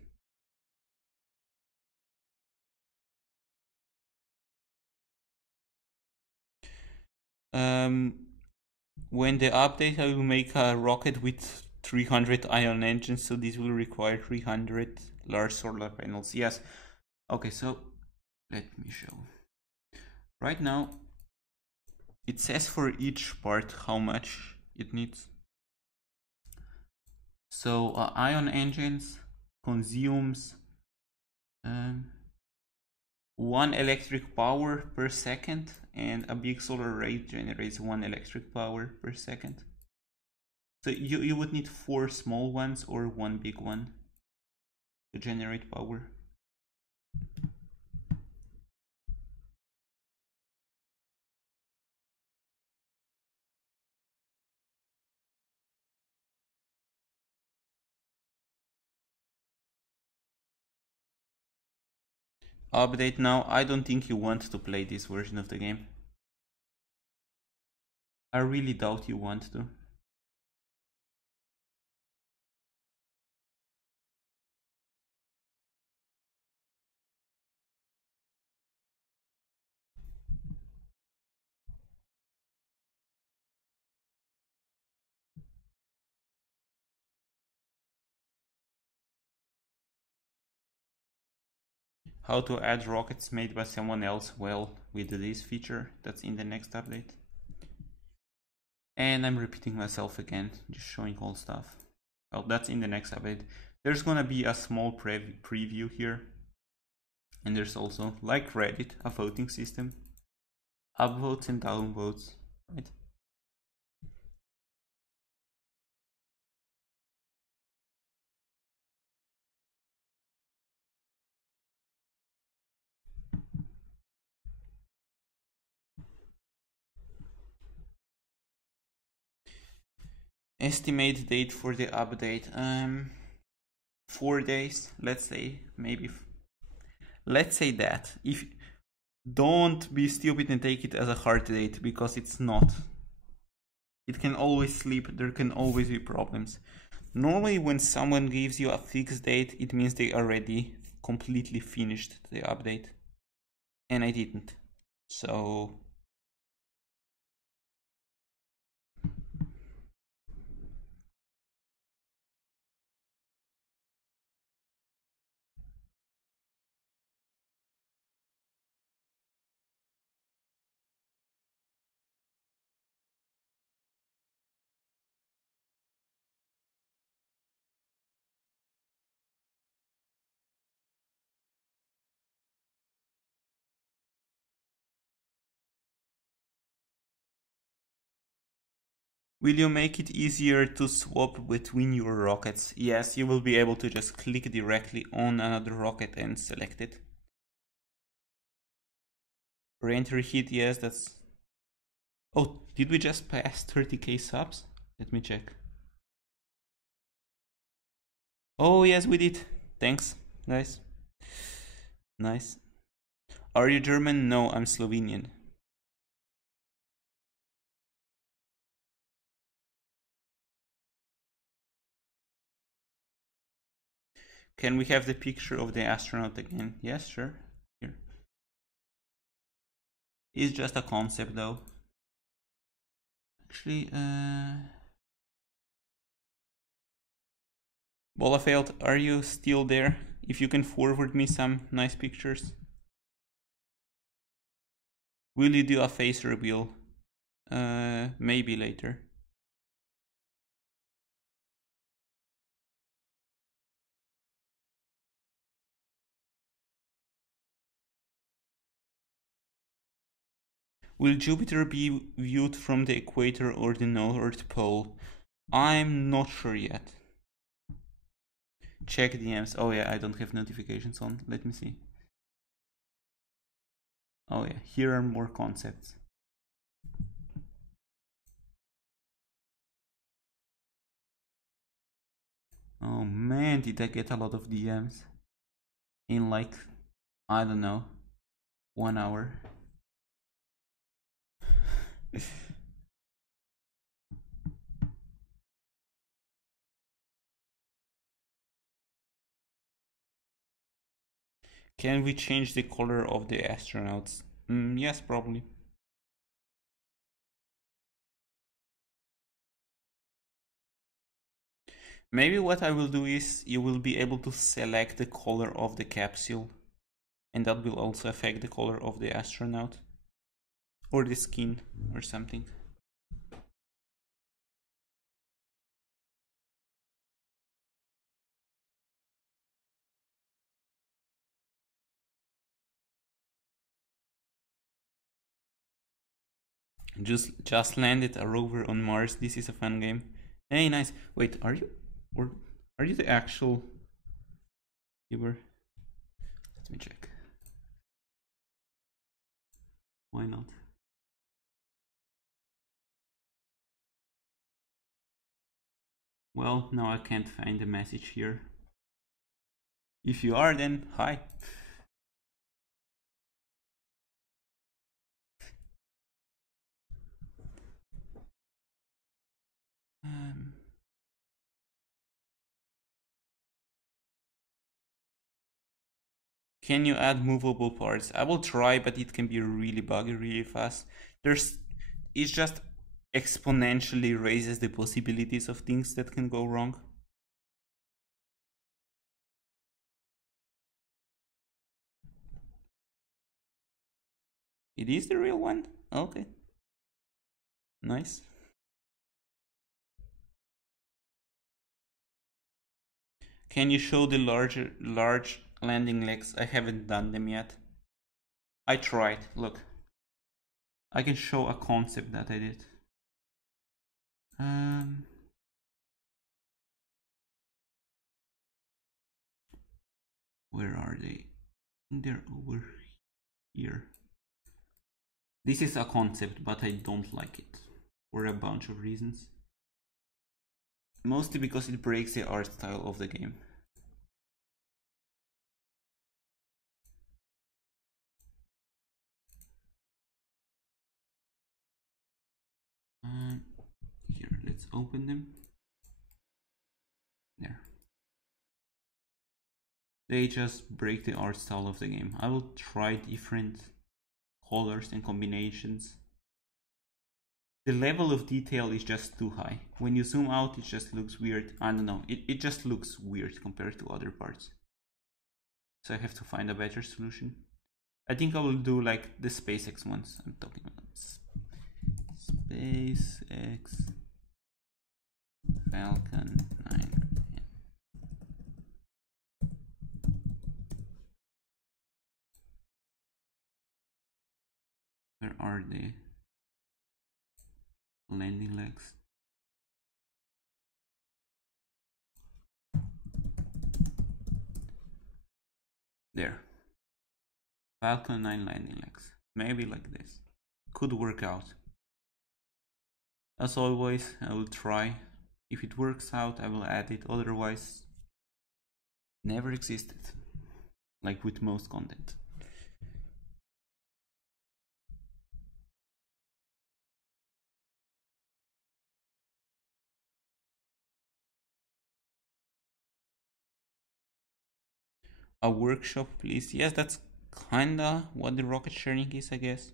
When the update, I will make a rocket with 300 ion engines, so this will require 300 large solar panels. Yes. Okay, so let me show. Right now, it says for each part how much it needs. So ion engines consumes 1 electric power per second, and a big solar array generates 1 electric power per second. So you would need 4 small ones or 1 big one to generate power. Update now. I don't think you want to play this version of the game. I really doubt you want to. How to add rockets made by someone else? Well, with this feature that's in the next update. And I'm repeating myself again, just showing all stuff. Well, that's in the next update. There's gonna be a small preview here. And there's also, like Reddit, a voting system. Upvotes and downvotes. right? Estimate date for the update. 4 days, let's say, maybe. Let's say that. If don't be stupid and take it as a hard date, because it's not. It can always slip, there can always be problems. Normally when someone gives you a fixed date, it means they already completely finished the update. And I didn't. So will you make it easier to swap between your rockets? Yes, you will be able to just click directly on another rocket and select it. Re-entry hit, yes, that's... Oh, did we just pass 30k subs? Let me check. Oh, yes, we did. Thanks, guys. Nice. Are you German? No, I'm Slovenian. Can we have the picture of the astronaut again? Yes, sure. Here. It's just a concept though. Actually, Bolafeld, are you still there? If you can forward me some nice pictures. Will you do a face reveal? Maybe later. Will Jupiter be viewed from the equator or the North Pole? I'm not sure yet. Check DMs. Oh yeah, I don't have notifications on. Let me see. Oh yeah, here are more concepts. Oh man, did I get a lot of DMs in like, I don't know, 1 hour. Can we change the color of the astronauts? Yes, probably. Maybe what I will do is you will be able to select the color of the capsule, and that will also affect the color of the astronaut or the skin or something. Just landed a rover on Mars. This is a fun game. Hey, nice. Wait, are you the actual viewer? Let me check. Why not? Well, now I can't find the message here. If you are, then hi. Can you add movable parts? I will try, but it can be really buggy really fast. It just exponentially raises the possibilities of things that can go wrong. It is the real one? Okay. Nice. Can you show the large landing legs? I haven't done them yet. I tried. Look. I can show a concept that I did. Where are they? They're over here. This is a concept, but I don't like it for a bunch of reasons. Mostly because it breaks the art style of the game. Here, let's open them. There. They just break the art style of the game. I will try different colors and combinations. The level of detail is just too high. When you zoom out, it just looks weird. I don't know, it just looks weird compared to other parts. So I have to find a better solution. I think I will do like the SpaceX ones I'm talking about. SpaceX Falcon 9. Where are the landing legs? There. Falcon 9 landing legs. Maybe like this. Could work out. As always, I will try. If it works out, I will add it. Otherwise, never existed. Like with most content. A workshop, please. Yes, that's kinda what the rocket sharing is, I guess.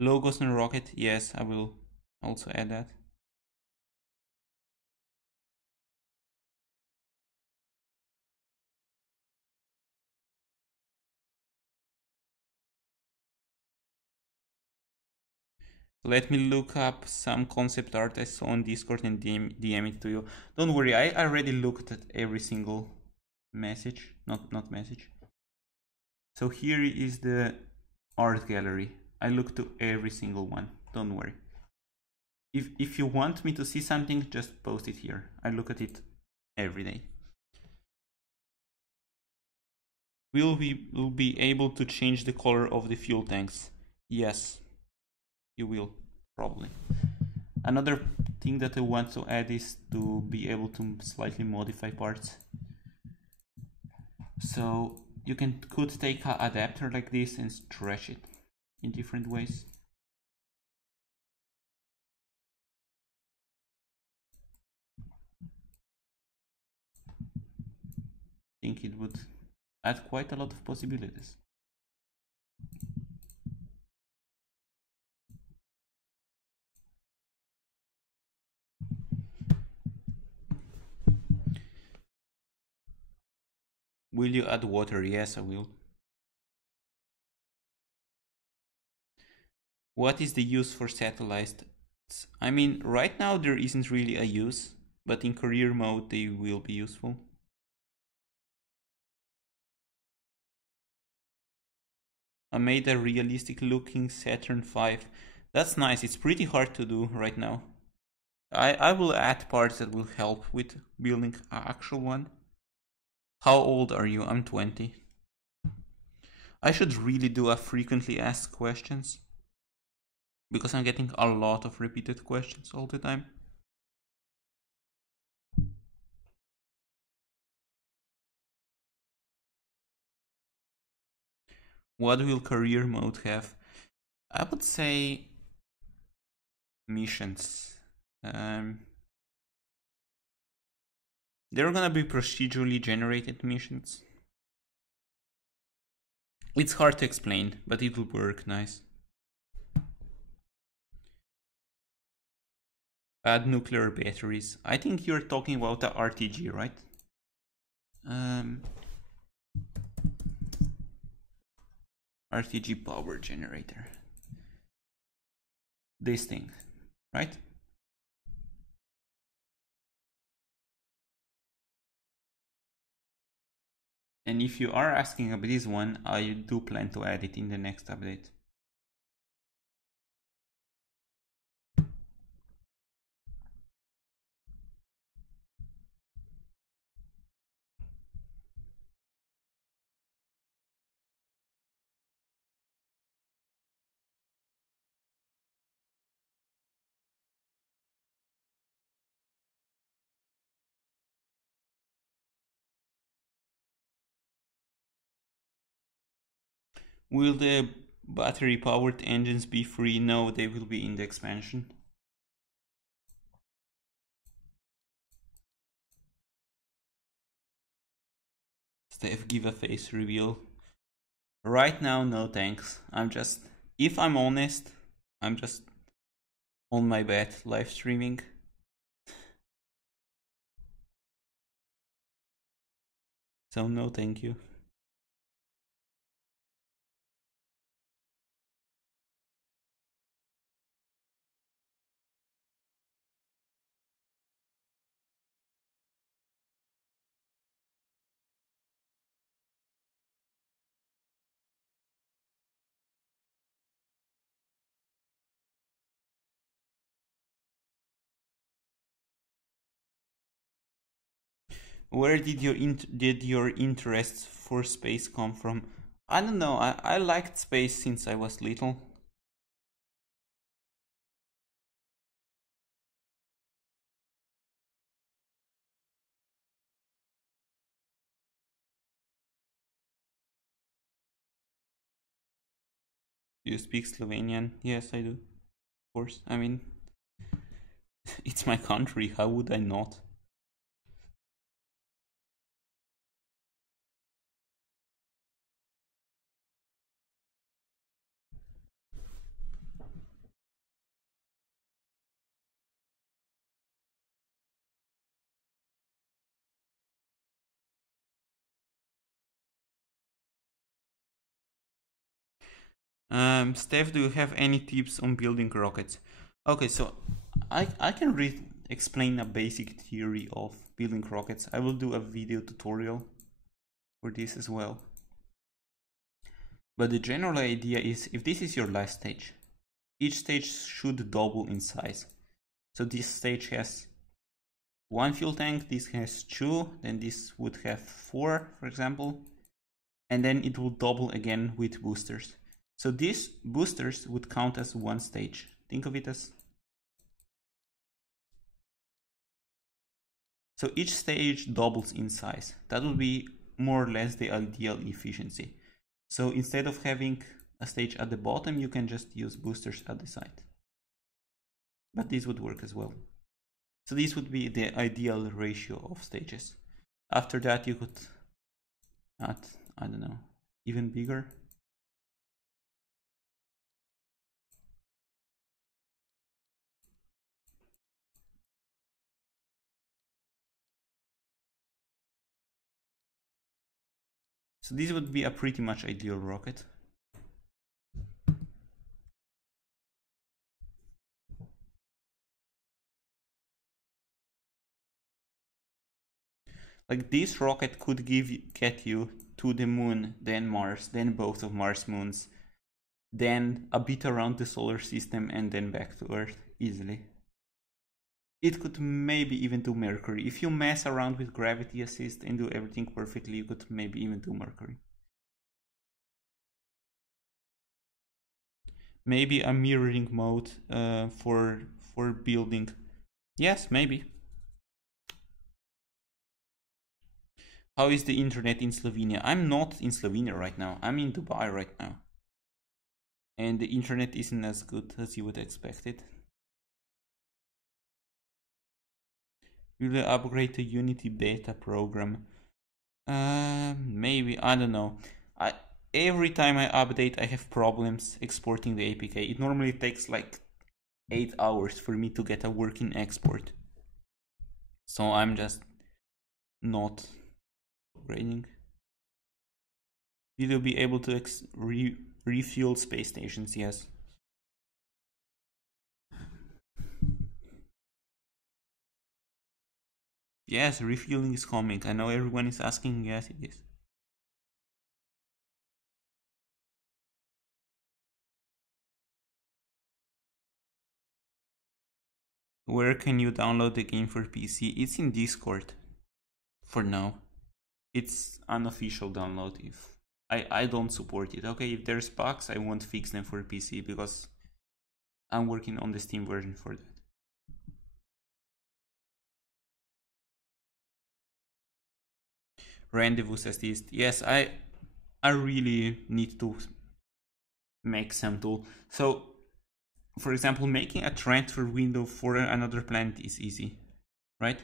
Logos and rocket, yes, I will also add that. Let me look up some concept art I saw on Discord and DM it to you. Don't worry, I already looked at every single message, not message. So here is the art gallery. I looked to every single one, don't worry. If you want me to see something, just post it here. I look at it every day. Will we be able to change the color of the fuel tanks? Yes, you will, probably. Another thing that I want to add is to be able to slightly modify parts. So you could take an adapter like this and stretch it in different ways. I think it would add quite a lot of possibilities. Will you add water? Yes, I will. What is the use for satellites? I mean, right now there isn't really a use, but in career mode they will be useful. I made a realistic looking Saturn V. That's nice. It's pretty hard to do right now. I will add parts that will help with building an actual one. How old are you? I'm 20. I should really do a frequently asked questions, because I'm getting a lot of repeated questions all the time. What will career mode have? I would say missions. They're gonna be procedurally generated missions. It's hard to explain, but it will work nice. Add nuclear batteries. I think you're talking about the RTG, right? RTG power generator. This thing, right? And if you are asking about this one, I do plan to add it in the next update. Will the battery powered engines be free? No, they will be in the expansion. Steph, give a face reveal. Right now, no thanks. If I'm honest, I'm just on my bed live streaming. So no thank you. Where did your interest for space come from? I don't know. I liked space since I was little. Do you speak Slovenian? Yes, I do. Of course. I mean, it's my country. How would I not? Steph, do you have any tips on building rockets? Okay, so I can explain a basic theory of building rockets. I will do a video tutorial for this as well. But the general idea is, if this is your last stage, each stage should double in size. So this stage has 1 fuel tank, this has 2, then this would have 4, for example, and then it will double again with boosters. So these boosters would count as 1 stage. Think of it as... So each stage doubles in size. That would be more or less the ideal efficiency. So instead of having a stage at the bottom, you can just use boosters at the side. But this would work as well. So this would be the ideal ratio of stages. After that, you could add, I don't know, even bigger. So this would be a pretty much ideal rocket. Like this rocket could get you to the moon, then Mars, then both of Mars moons, then a bit around the solar system, and then back to Earth easily. It could maybe even do Mercury. If you mess around with gravity assist and do everything perfectly, you could maybe even do Mercury. Maybe a mirroring mode for building. Yes, maybe. How is the internet in Slovenia? I'm not in Slovenia right now. I'm in Dubai right now. And the internet isn't as good as you would expect it. Will they upgrade the Unity beta program? Maybe, I don't know. Every time I update, I have problems exporting the APK. It normally takes like 8 hours for me to get a working export. So I'm just not upgrading. Will you be able to refuel space stations? Yes. Yes, refueling is coming. I know everyone is asking. Yes, it is. Where can you download the game for PC? It's in Discord for now. It's unofficial download. If I don't support it. Okay, if there's bugs, I won't fix them for PC because I'm working on the Steam version for that. Rendezvous says this. Yes, I really need to make some tool. So, for example, making a transfer window for another planet is easy, right?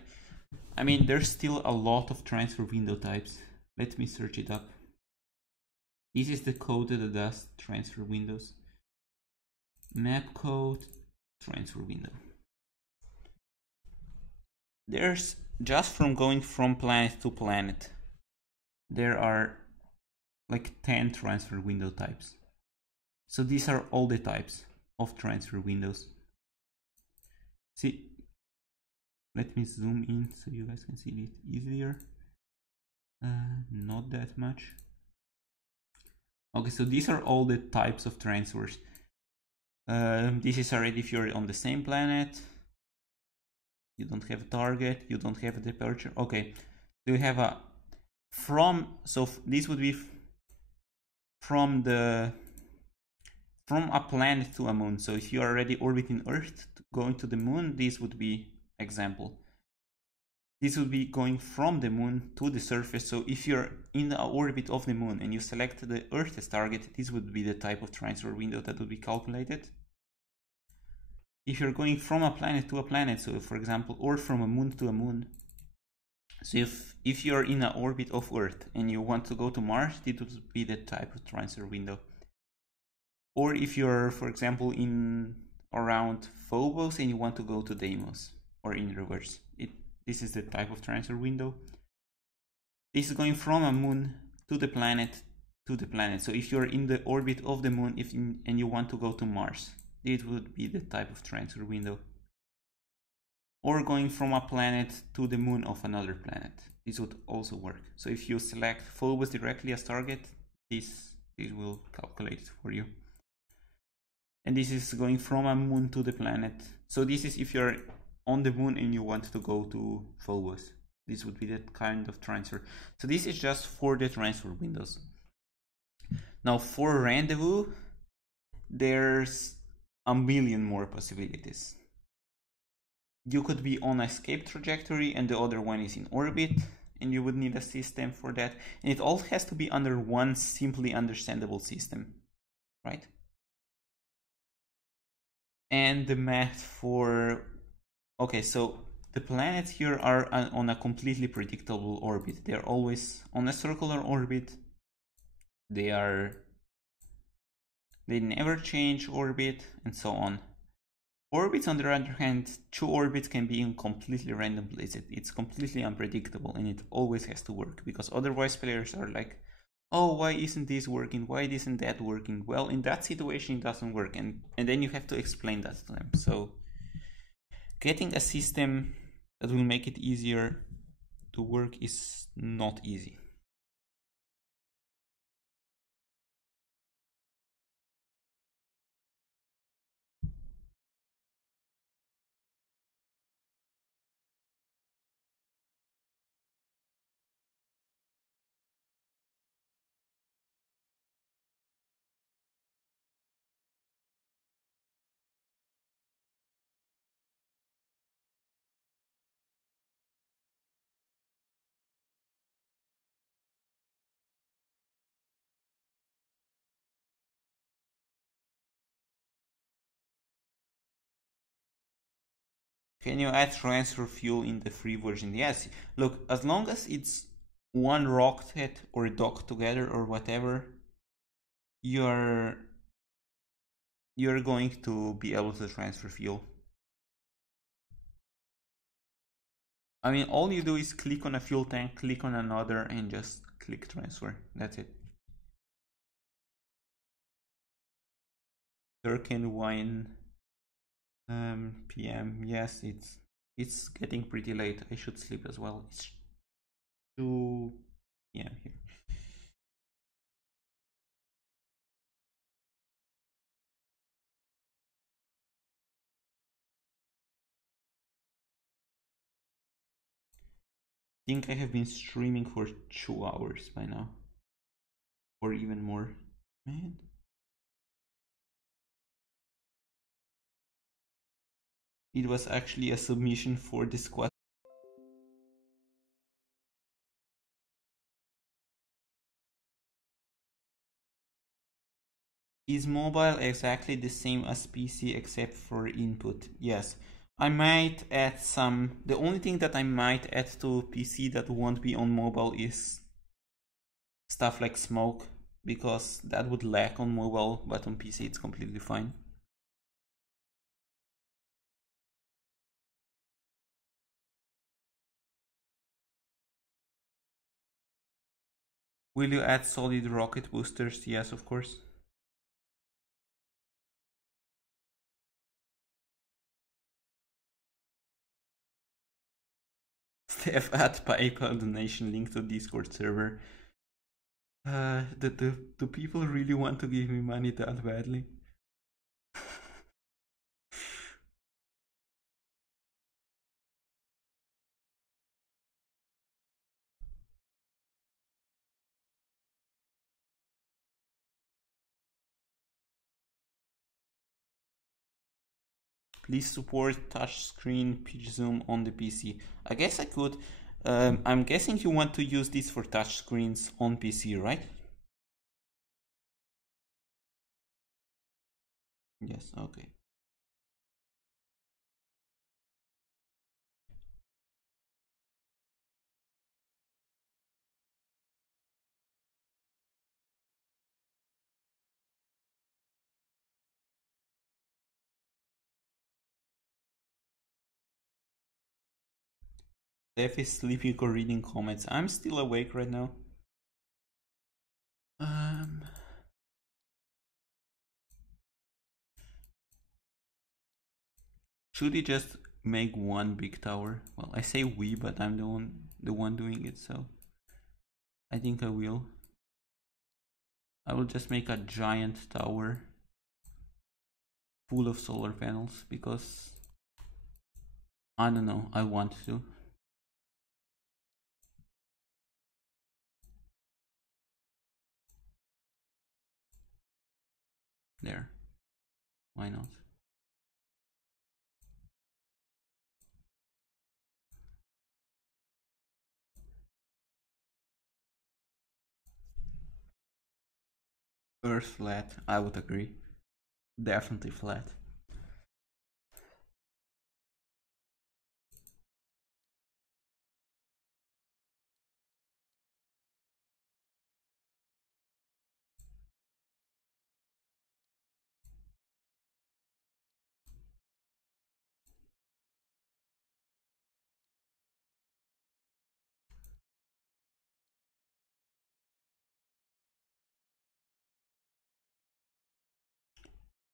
I mean, there's still a lot of transfer window types. Let me search it up. This is the code that does transfer windows. Map code, transfer window. There's, just from going from planet to planet, there are like 10 transfer window types. So these are all the types of transfer windows. See, let me zoom in so you guys can see it easier. Not that much. Okay, so these are all the types of transfers. This is already if you're on the same planet. You don't have a target, you don't have a departure. Okay, so you have a from, so this would be from a planet to a moon. So if you are already orbiting Earth, going to the moon, this would be example. This would be going from the moon to the surface. So if you're in the orbit of the moon and you select the Earth as target, this would be the type of transfer window that would be calculated. If you're going from a planet to a planet, so for example, or from a moon to a moon. So if you're in an orbit of Earth and you want to go to Mars, it would be the type of transfer window. Or if you're, for example, in around Phobos and you want to go to Deimos, or in reverse, this is the type of transfer window. This is going from a moon to the planet to the planet. So if you're in the orbit of the moon and you want to go to Mars, it would be the type of transfer window. Or going from a planet to the moon of another planet. This would also work. So if you select Phobos directly as target, this will calculate it for you. And this is going from a moon to the planet. So this is if you're on the moon and you want to go to Phobos. This would be that kind of transfer. So this is just for the transfer windows. Now for rendezvous, there's a million more possibilities. You could be on an escape trajectory and the other one is in orbit, and you would need a system for that. And it all has to be under one simply understandable system, right? And the math for, okay, so the planets here are on a completely predictable orbit. They're always on a circular orbit. They never change orbit and so on. Orbits, on the other hand, two orbits can be in completely random places. It's completely unpredictable and it always has to work, because otherwise players are like, oh, why isn't this working? Why isn't that working? Well, in that situation it doesn't work, and then you have to explain that to them. So getting a system that will make it easier to work is not easy. Can you add transfer fuel in the free version? Yes. Look, as long as it's one rocket or dock together or whatever, you're going to be able to transfer fuel. I mean, all you do is click on a fuel tank, click on another, and just click transfer. That's it. Durkin wine PM. Yes, it's getting pretty late. I should sleep as well. It's 2 p.m. here. I think I have been streaming for 2 hours by now, or even more. Man. It was actually a submission for the squad. Is mobile exactly the same as PC except for input? Yes. I might add some. The only thing that I might add to PC that won't be on mobile is stuff like smoke, because that would lag on mobile, but on PC it's completely fine. Will you add solid rocket boosters? Yes, of course. Steph, add PayPal donation link to Discord server. Do people really want to give me money that badly? Please support touchscreen pitch zoom on the PC. I guess I could. I'm guessing you want to use this for touchscreens on PC, right? Yes, okay. Steph is sleeping or reading comments. I'm still awake right now. Should we just make one big tower? Well, I say we, but I'm the one doing it, so I think I will. I will just make a giant tower full of solar panels because I don't know, I want to. There. Why not? Earth flat, I would agree. Definitely flat.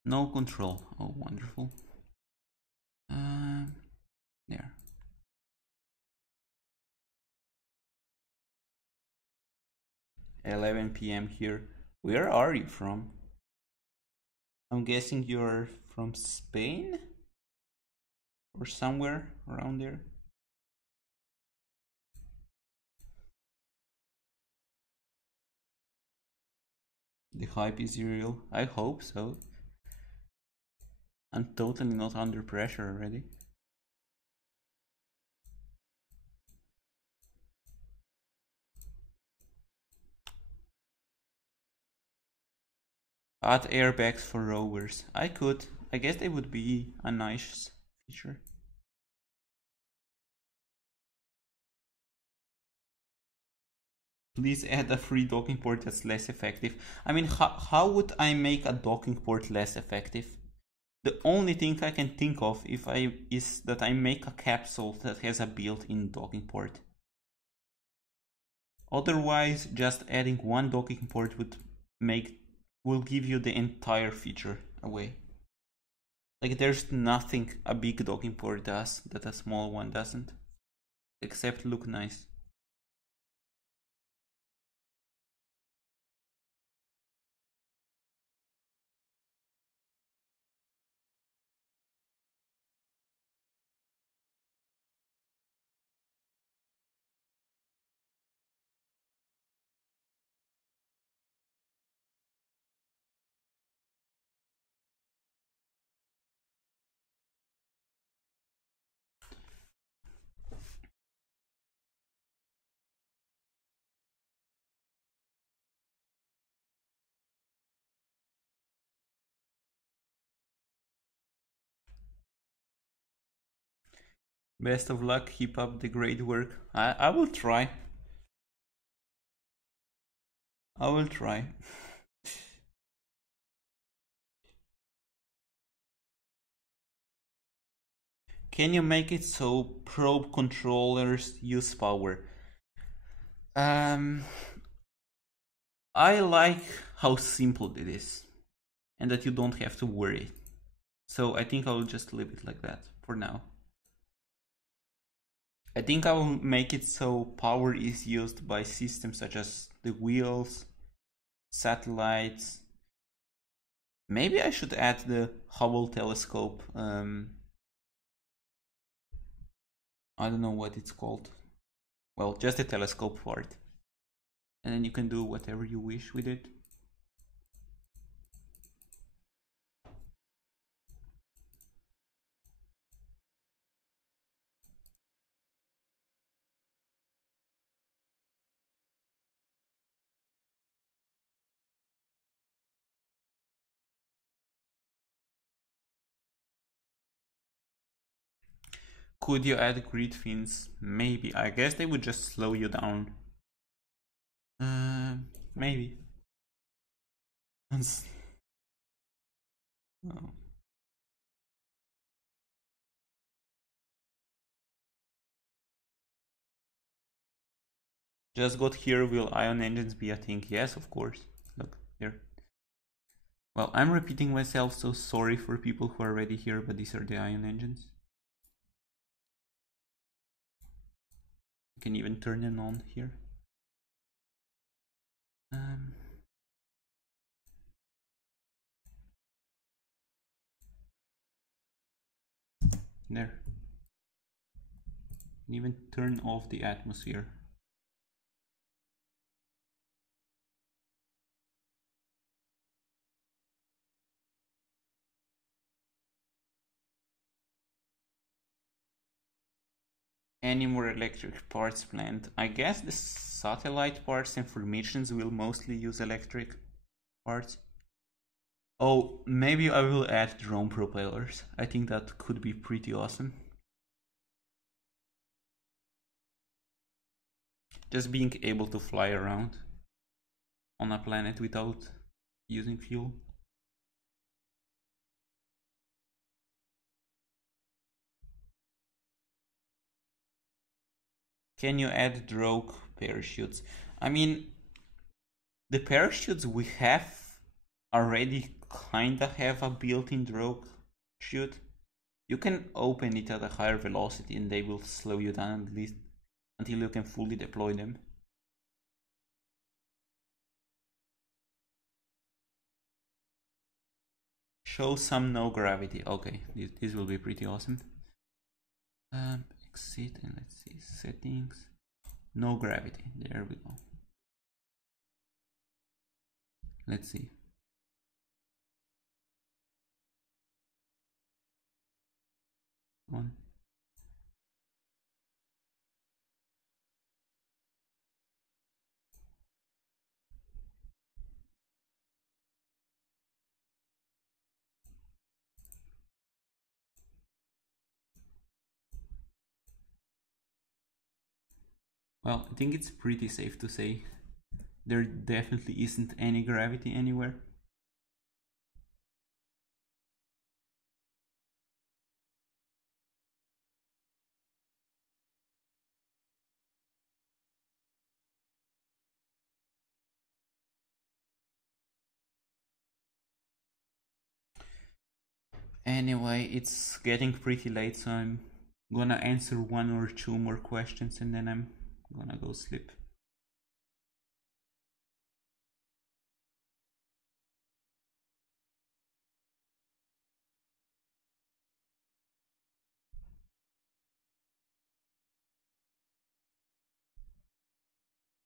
No control. Oh, wonderful. There. 11 p.m. here. Where are you from? I'm guessing you're from Spain? Or somewhere around there? The hype is real. I hope so. I'm totally not under pressure already. Add airbags for rovers. I could. I guess they would be a nice feature. Please add a free docking port that's less effective. I mean, how would I make a docking port less effective? The only thing I can think of is that I make a capsule that has a built-in docking port. Otherwise, just adding one docking port will give you the entire feature away. Like, there's nothing a big docking port does that a small one doesn't, except look nice. Best of luck, keep up the great work. I will try. I will try. Can you make it so probe controllers use power? I like how simple it is and that you don't have to worry. So I think I'll just leave it like that for now. I think I will make it so power is used by systems such as the wheels, satellites. Maybe I should add the Hubble telescope. I don't know what it's called. Well, just the telescope part. And then you can do whatever you wish with it. Could you add grid fins? Maybe. I guess they would just slow you down. Maybe. Oh. Just got here, will ion engines be a thing? Yes, of course. Look, here. Well, I'm repeating myself, so sorry for people who are already here, but these are the ion engines. You can even turn them on here. There. And even turn off the atmosphere. Any more electric parts planned? I guess the satellite parts and formations will mostly use electric parts. Oh, maybe I will add drone propellers. I think that could be pretty awesome. Just being able to fly around on a planet without using fuel. Can you add drogue parachutes? I mean, the parachutes we have already kinda have a built-in drogue chute. You can open it at a higher velocity and they will slow you down at least until you can fully deploy them. Show some no gravity. Okay, this will be pretty awesome. Exit and let's see, settings. No gravity. There we go. Let's see. On. Well, I think it's pretty safe to say there definitely isn't any gravity anywhere. Anyway, it's getting pretty late, so I'm gonna answer one or two more questions and then I'm gonna go sleep.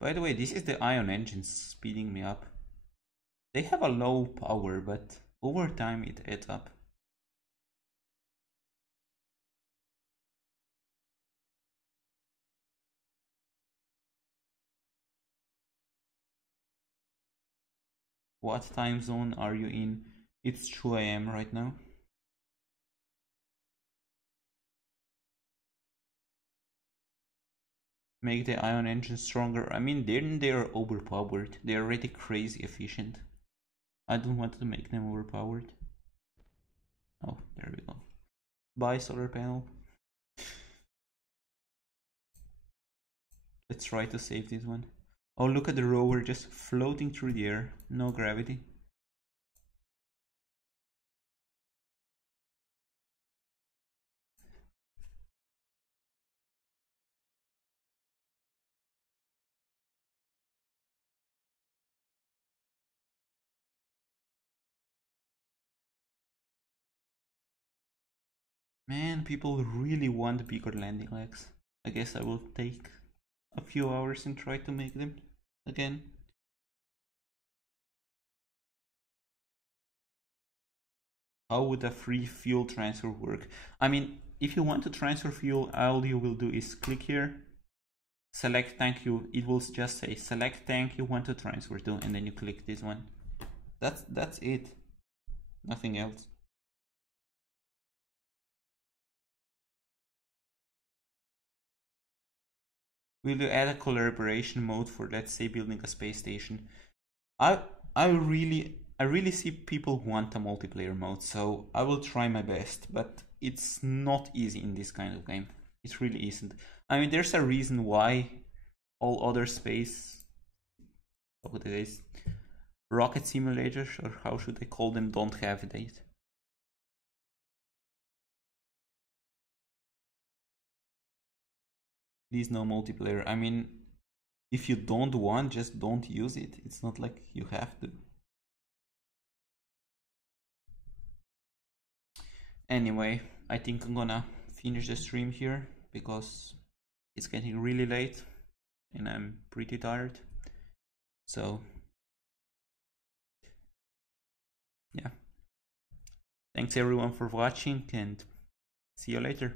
By the way, this is the ion engines speeding me up. They have a low power, but over time it adds up. What time zone are you in? It's 2 AM right now. Make the ion engine stronger. I mean, then they are overpowered. They are already crazy efficient. I don't want to make them overpowered. Oh, there we go. Bye, solar panel. Let's try to save this one. Oh, look at the rover just floating through the air. No gravity. Man, people really want bigger landing legs. I guess I will take a few hours and try to make them again. How would a free fuel transfer work? I mean, if you want to transfer fuel, all you will do is click here, select tank it will just say select tank you want to transfer to, and then you click this one. That's it. Nothing else. Will you add a collaboration mode for, let's say, building a space station? I really see people want a multiplayer mode, so I will try my best, but it's not easy in this kind of game. It really isn't. I mean, there's a reason why all other space, what it is, rocket simulators, or how should I call them, don't have that. Please no multiplayer. I mean, if you don't want, just don't use it. It's not like you have to. Anyway, I think I'm gonna finish the stream here because it's getting really late and I'm pretty tired. So yeah, thanks everyone for watching and see you later.